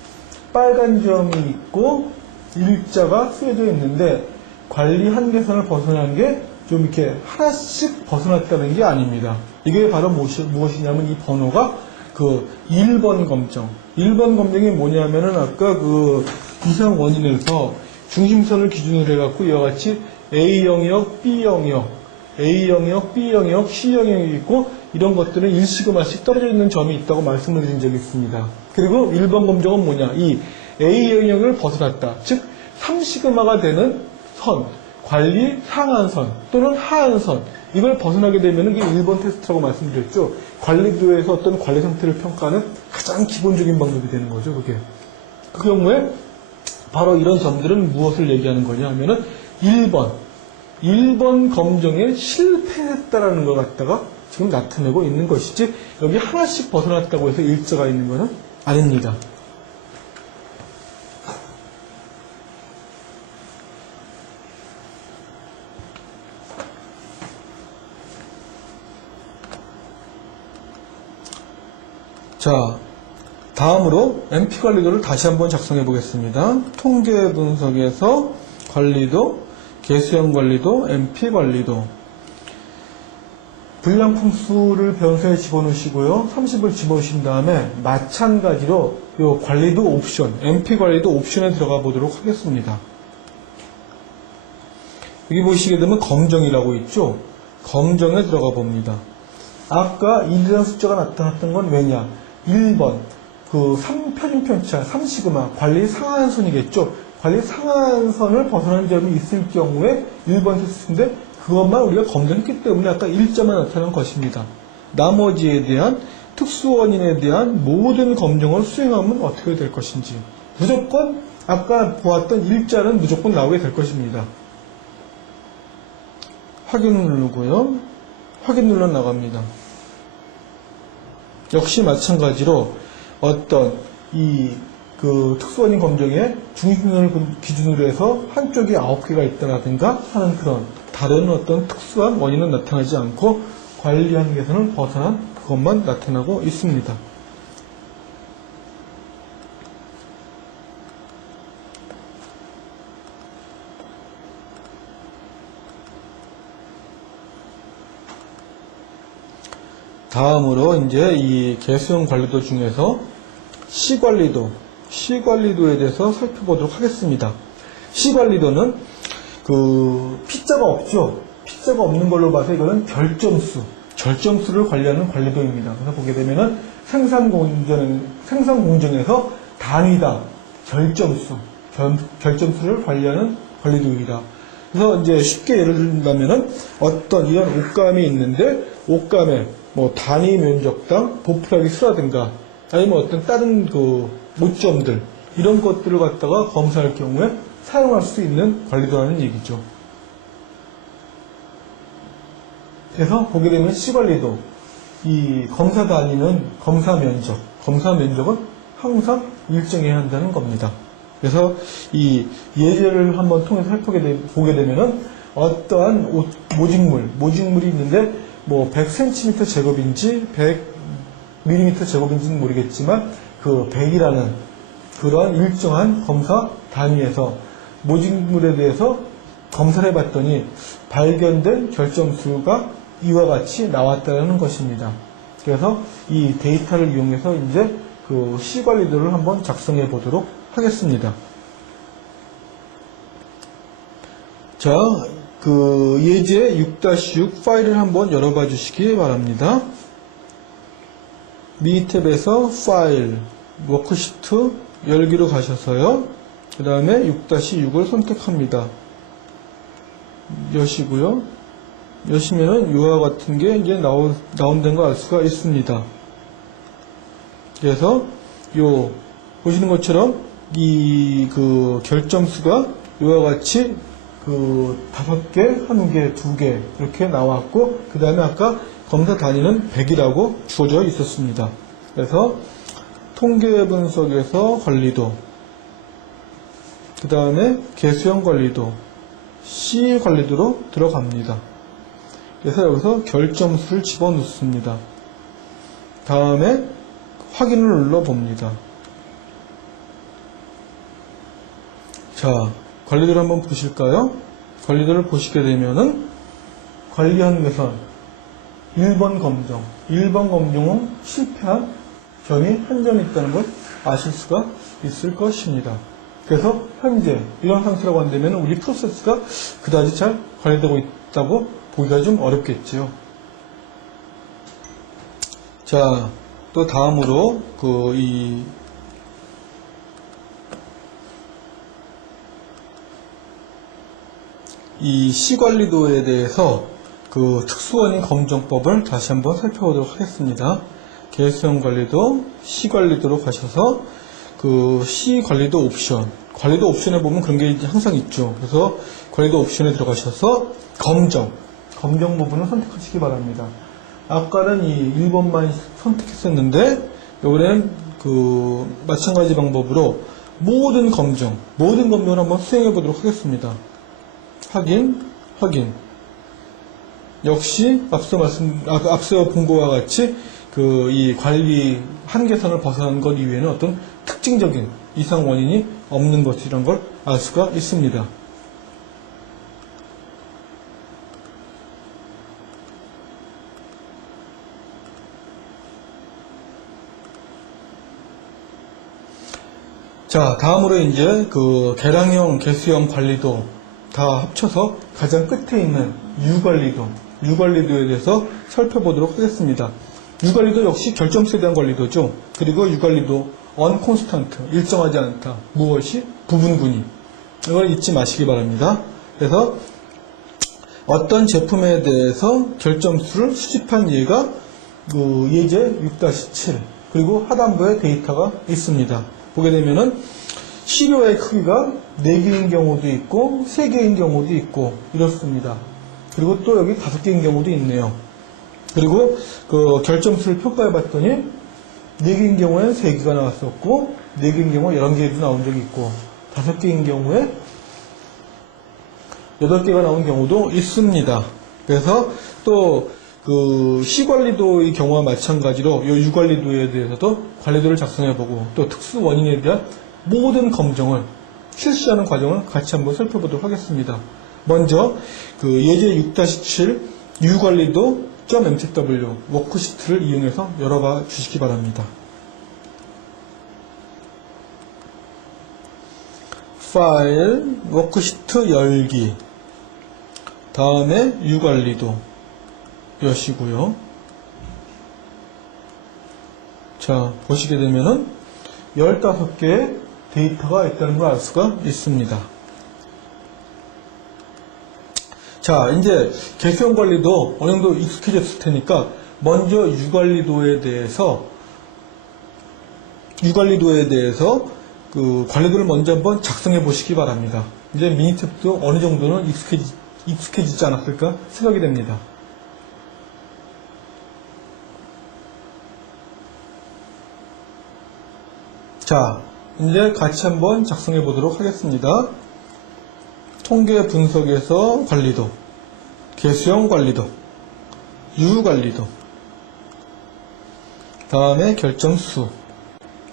빨간 점이 있고 일자가 쓰여져 있는데 관리 한계선을 벗어난 게 좀 이렇게 하나씩 벗어났다는 게 아닙니다. 이게 바로 무엇이냐면 이 번호가 1번 검정. 1번 검정이 뭐냐면은 아까 이상 원인에서 중심선을 기준으로 해갖고 이와 같이 A 영역, B 영역, A 영역, B 영역, C 영역이 있고 이런 것들은 1시그마씩 떨어져 있는 점이 있다고 말씀을 드린 적이 있습니다. 그리고 1번 검정은 뭐냐? 이 A 영역을 벗어났다. 즉 3시그마가 되는 선, 관리 상한선 또는 하한선, 이걸 벗어나게 되면 이게 1번 테스트라고 말씀드렸죠. 관리도에서 어떤 관리 상태를 평가하는 가장 기본적인 방법이 되는 거죠. 그게. 그 경우에 바로 이런 점들은 무엇을 얘기하는 거냐 하면은 1번 검정에 실패했다라는 걸 갖다가 지금 나타내고 있는 것이지 여기 하나씩 벗어났다고 해서 일자가 있는 것은 아닙니다. 자, 다음으로 MP관리도를 다시 한번 작성해 보겠습니다. 통계 분석에서 관리도, 개수형 관리도, MP관리도. 불량품 수를 변수에 집어넣으시고요. 30을 집어넣으신 다음에 마찬가지로 이 관리도 옵션, MP관리도 옵션에 들어가 보도록 하겠습니다. 여기 보시게 되면 검정이라고 있죠. 검정에 들어가 봅니다. 아까 1이라는 숫자가 나타났던 건 왜냐? 1번, 표준 편차, 3시그마, 관리 상한선이겠죠. 관리 상한선을 벗어난 점이 있을 경우에 1번 테스트인데 그것만 우리가 검증했기 때문에 아까 1자만 나타난 것입니다. 나머지에 대한 특수원인에 대한 모든 검증을 수행하면 어떻게 될 것인지 무조건 아까 보았던 1자는 무조건 나오게 될 것입니다. 확인 누르고요. 확인 눌러 나갑니다. 역시 마찬가지로 어떤 특수원인 검정에 중심선을 기준으로 해서 한쪽에 9개가 있다라든가 하는 그런 다른 어떤 특수한 원인은 나타나지 않고 관리 한계선을 벗어난 그것만 나타나고 있습니다. 다음으로 이제 이 개수형 관리도 중에서 C관리도에 대해서 살펴보도록 하겠습니다. C관리도는 P자가 없죠. P자가 없는 걸로 봐서 이거는 결점수를 관리하는 관리도입니다. 그래서 보게 되면은 생산공정에서 단위당 결점수를 관리하는 관리도이다. 그래서 이제 쉽게 예를 들자면은 어떤 이런 옷감이 있는데 옷감에 단위 면적당 보풀하기 수라든가 아니면 어떤 다른 모점들 이런 것들을 갖다가 검사할 경우에 사용할 수 있는 관리도라는 얘기죠. 그래서 보게 되면 C관리도 이 검사 단위는 검사 면적은 항상 일정해야 한다는 겁니다. 그래서 이 예제를 한번 통해서 보게 되면은 어떠한 모직물이 있는데 뭐 100cm 제곱인지 100mm 제곱인지는 모르겠지만 그 100이라는 그러한 일정한 검사 단위에서 모직물에 대해서 검사를 해봤더니 발견된 결점수가 이와 같이 나왔다는 것입니다. 그래서 이 데이터를 이용해서 이제 그 시관리도를 한번 작성해 보도록 하겠습니다. 자, 그 예제 6-6 파일을 한번 열어봐 주시기 바랍니다. 미니 탭에서 파일, 워크시트 열기로 가셔서요. 그 다음에 6-6을 선택합니다. 여시고요. 여시면은 이와 같은 게 이제 나온다는 걸 알 수가 있습니다. 그래서 보시는 것처럼 이 그 결점수가 이와 같이 그 5개, 1개, 2개 이렇게 나왔고, 그 다음에 아까 검사 단위는 100이라고 주어져 있었습니다. 그래서 통계 분석에서 관리도, 그 다음에 개수형 관리도, C 관리도로 들어갑니다. 그래서 여기서 결점수를 집어넣습니다. 다음에 확인을 눌러봅니다. 자, 관리도를 한번 보실까요? 관리도를 보시게 되면은 관리한 개선 1번 검정은 실패한 점이 한 점 있다는 걸 아실 수가 있을 것입니다. 그래서 현재 이런 상태라고 한다면 우리 프로세스가 그다지 잘 관리되고 있다고 보기가 좀 어렵겠지요. 자, 또 다음으로 이 시관리도에 대해서 그 특수원인 검정법을 다시 한번 살펴보도록 하겠습니다. 개수형 관리도, 시관리도로 가셔서 그 시관리도 옵션, 관리도 옵션에 보면 그런 게 항상 있죠. 그래서 관리도 옵션에 들어가셔서 검정 부분을 선택하시기 바랍니다. 아까는 이 1번만 선택했었는데 이번에는 그 마찬가지 방법으로 모든 검정을 한번 수행해 보도록 하겠습니다. 확인. 역시 앞서 본 것과 같이 그 이 관리 한계선을 벗어난 것 이외에는 어떤 특징적인 이상 원인이 없는 것이란 걸 알 수가 있습니다. 자, 다음으로 이제 그 계량형, 개수형 관리도 다 합쳐서 가장 끝에 있는 유관리도에 대해서 살펴보도록 하겠습니다. 유관리도 역시 결점수에 대한 관리도죠. 그리고 유관리도 unconstant, 일정하지 않다. 무엇이? 부분군이. 이걸 잊지 마시기 바랍니다. 그래서 어떤 제품에 대해서 결점수를 수집한 예가 그 예제 6-7 그리고 하단부에 데이터가 있습니다. 보게 되면은 시료의 크기가 4개인 경우도 있고 3개인 경우도 있고 이렇습니다. 그리고 또 여기 5개인 경우도 있네요. 그리고 그 결점수를 평가해 봤더니 4개인 경우에 3개가 나왔었고 4개인 경우에 11개도 나온 적이 있고 5개인 경우에 8개가 나온 경우도 있습니다. 그래서 또 그 시관리도의 경우와 마찬가지로 이 유관리도에 대해서도 관리도를 작성해보고 또 특수 원인에 대한 모든 검정을 실시하는 과정을 같이 한번 살펴보도록 하겠습니다. 먼저 그 예제 6-7 유관리도.mtw 워크시트를 이용해서 열어봐 주시기 바랍니다. 파일, 워크시트 열기, 다음에 유관리도 여시고요. 자, 보시게 되면은 15개의 데이터가 있다는 걸 알 수가 있습니다. 자, 이제 개수형 관리도 어느 정도 익숙해졌을 테니까 먼저 유관리도에 대해서 그 관리도를 먼저 한번 작성해 보시기 바랍니다. 이제 미니탭도 어느 정도는 익숙해지지 않았을까 생각이 됩니다. 자, 이제 같이 한번 작성해 보도록 하겠습니다. 통계 분석에서 관리도, 개수형 관리도, 유관리도, 다음에 결정수,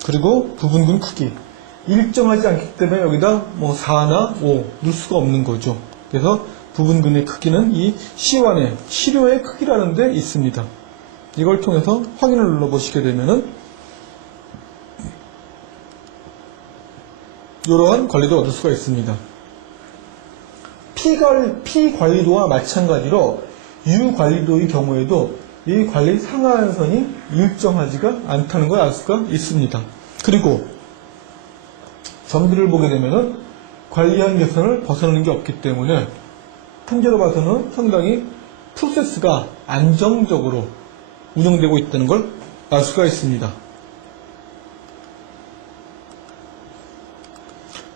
그리고 부분군 크기. 일정하지 않기 때문에 여기다 뭐 4나 5 넣을 수가 없는 거죠. 그래서 부분군의 크기는 이 C1의 시료의 크기라는 데 있습니다. 이걸 통해서 확인을 눌러보시게 되면은 이러한 관리도 얻을 수가 있습니다. P관리도와 마찬가지로 U관리도의 경우에도 이 관리 상한선이 일정하지가 않다는 걸 알 수가 있습니다. 그리고 점들을 보게 되면은 관리한 개선을 벗어나는 게 없기 때문에 현재로 봐서는 상당히 프로세스가 안정적으로 운영되고 있다는 걸 알 수가 있습니다.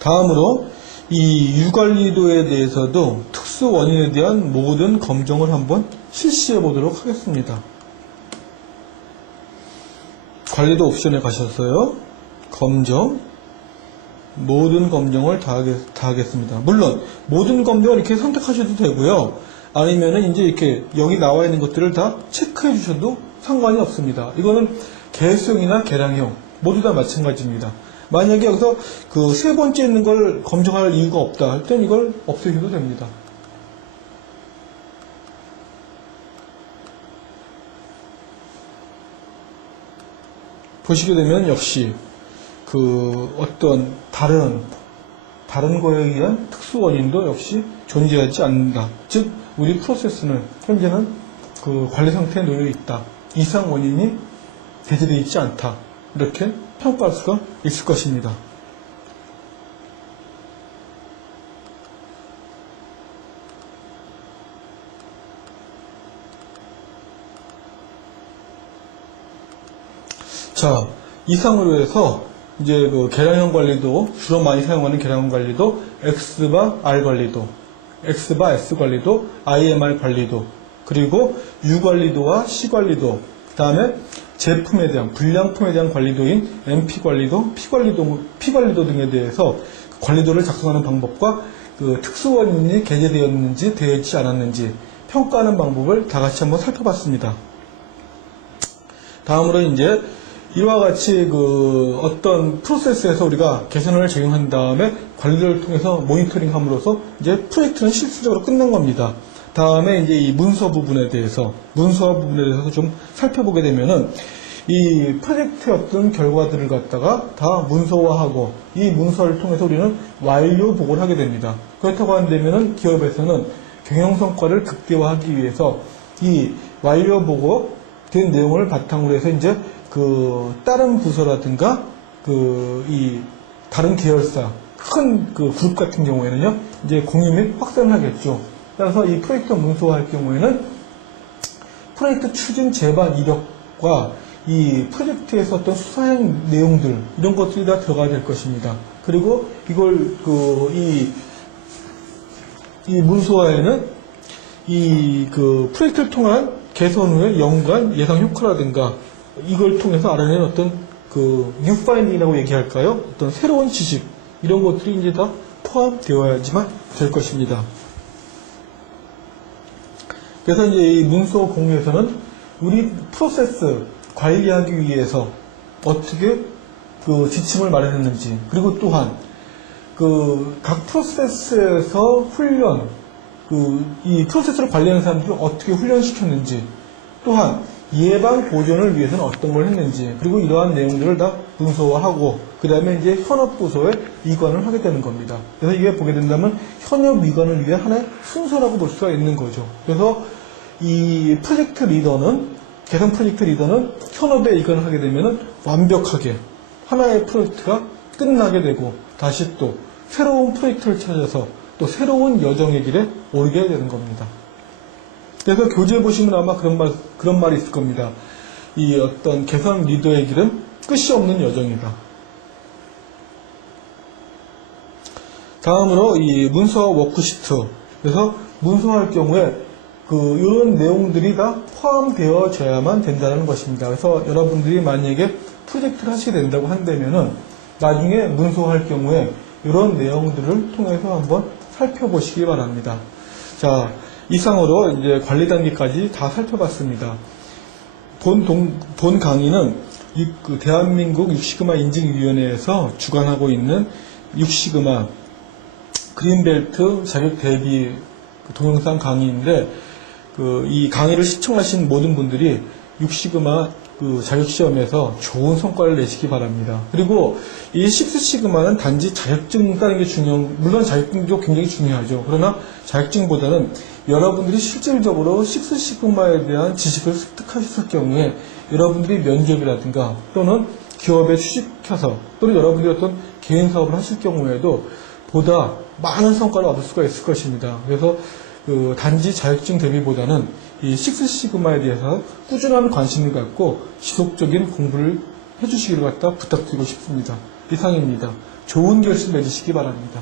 다음으로 이 유관리도에 대해서도 특수 원인에 대한 모든 검정을 한번 실시해 보도록 하겠습니다. 관리도 옵션에 가셔서요. 검정, 모든 검정을 다 하겠습니다. 물론 모든 검정을 이렇게 선택하셔도 되고요. 아니면은 이제 이렇게 여기 나와 있는 것들을 다 체크해 주셔도 상관이 없습니다. 이거는 개수형이나 계량형 모두 다 마찬가지입니다. 만약에 여기서 그 세 번째 있는 걸 검증할 이유가 없다 할 땐 이걸 없애셔도 됩니다. 보시게 되면 역시 그 어떤 다른 거에 의한 특수 원인도 역시 존재하지 않는다. 즉 우리 프로세스는 현재는 그 관리 상태에 놓여 있다. 이상 원인이 배제되어 있지 않다. 이렇게 평가할 수가 있을 것입니다. 자, 이상으로 해서 이제 그 계량형 관리도 주로 많이 사용하는 계량형 관리도 X바 R 관리도, X바 S 관리도, IMR 관리도, 그리고 U 관리도와 C 관리도, 그 다음에 제품에 대한 불량품에 대한 관리도인 MP 관리도, P 관리도 등에 대해서 관리도를 작성하는 방법과 그 특수 원인이 게재되었는지 되지 않았는지 평가하는 방법을 다 같이 한번 살펴봤습니다. 다음으로 이제 이와 같이 그 어떤 프로세스에서 우리가 개선을 적용한 다음에 관리를 통해서 모니터링함으로써 이제 프로젝트는 실질적으로 끝난 겁니다. 다음에 이제 이 문서 부분에 대해서 좀 살펴보게 되면은 이 프로젝트의 어떤 결과들을 갖다가 다 문서화하고 이 문서를 통해서 우리는 완료 보고를 하게 됩니다. 그렇다고 한다면은 기업에서는 경영 성과를 극대화하기 위해서 이 완료 보고 된 내용을 바탕으로 해서 이제 그 다른 부서라든가 그 이 다른 계열사 큰 그 그룹 같은 경우에는요 이제 공유 및 확산을 하겠죠. 따라서 이 프로젝트 문서화할 경우에는 프로젝트 추진 제반 이력과 이 프로젝트에서 어떤 수사행 내용들 이런 것들이 다 들어가야 될 것입니다. 그리고 이걸 이 문서화에는 이 그 프로젝트를 통한 개선 후의 연간 예상 효과라든가 이걸 통해서 알아낸 어떤 그 뉴 파인딩이라고 얘기할까요? 어떤 새로운 지식 이런 것들이 이제 다 포함되어야지만 될 것입니다. 그래서 이제 이 문서 공유에서는 우리 프로세스 관리하기 위해서 어떻게 그 지침을 마련했는지, 그리고 또한 그 각 프로세스에서 훈련, 이 프로세스를 관리하는 사람들을 어떻게 훈련시켰는지, 또한 예방 보존을 위해서는 어떤 걸 했는지, 그리고 이러한 내용들을 다 문서화하고 그 다음에 이제 현업 부서에 이관을 하게 되는 겁니다. 그래서 이게 보게 된다면 현업 이관을 위한 하나의 순서라고 볼 수가 있는 거죠. 그래서 이 프로젝트 리더는 개선 프로젝트 리더는 현업에 이관을 하게 되면 완벽하게 하나의 프로젝트가 끝나게 되고 다시 또 새로운 프로젝트를 찾아서 또 새로운 여정의 길에 오르게 되는 겁니다. 그래서 교재에 보시면 아마 그런 말이 있을 겁니다. 이 어떤 개선 리더의 길은 끝이 없는 여정이다. 다음으로 이 문서 워크시트. 그래서 문서할 경우에 이런 내용들이 다 포함되어져야만 된다는 것입니다. 그래서 여러분들이 만약에 프로젝트를 하시게 된다고 한다면은 나중에 문서할 경우에 이런 내용들을 통해서 한번 살펴보시기 바랍니다. 자, 이상으로 이제 관리 단계까지 다 살펴봤습니다. 본 강의는 그 대한민국 6시그마 인증위원회에서 주관하고 있는 6시그마 그린벨트 자격 대비 동영상 강의인데, 이 강의를 시청하신 모든 분들이 6시그마 자격시험에서 좋은 성과를 내시기 바랍니다. 그리고 이 6시그마는 단지 자격증 따는 게 물론 자격증도 굉장히 중요하죠. 그러나 자격증보다는 여러분들이 실질적으로 6시그마에 대한 지식을 습득하셨을 경우에 여러분들이 면접이라든가 또는 기업에 취직해서 또는 여러분들이 어떤 개인 사업을 하실 경우에도 보다 많은 성과를 얻을 수가 있을 것입니다. 그래서 단지 자격증 대비보다는 이 6시그마에 대해서 꾸준한 관심을 갖고 지속적인 공부를 해주시기를 부탁드리고 싶습니다. 이상입니다. 좋은 결심 내주시기 바랍니다.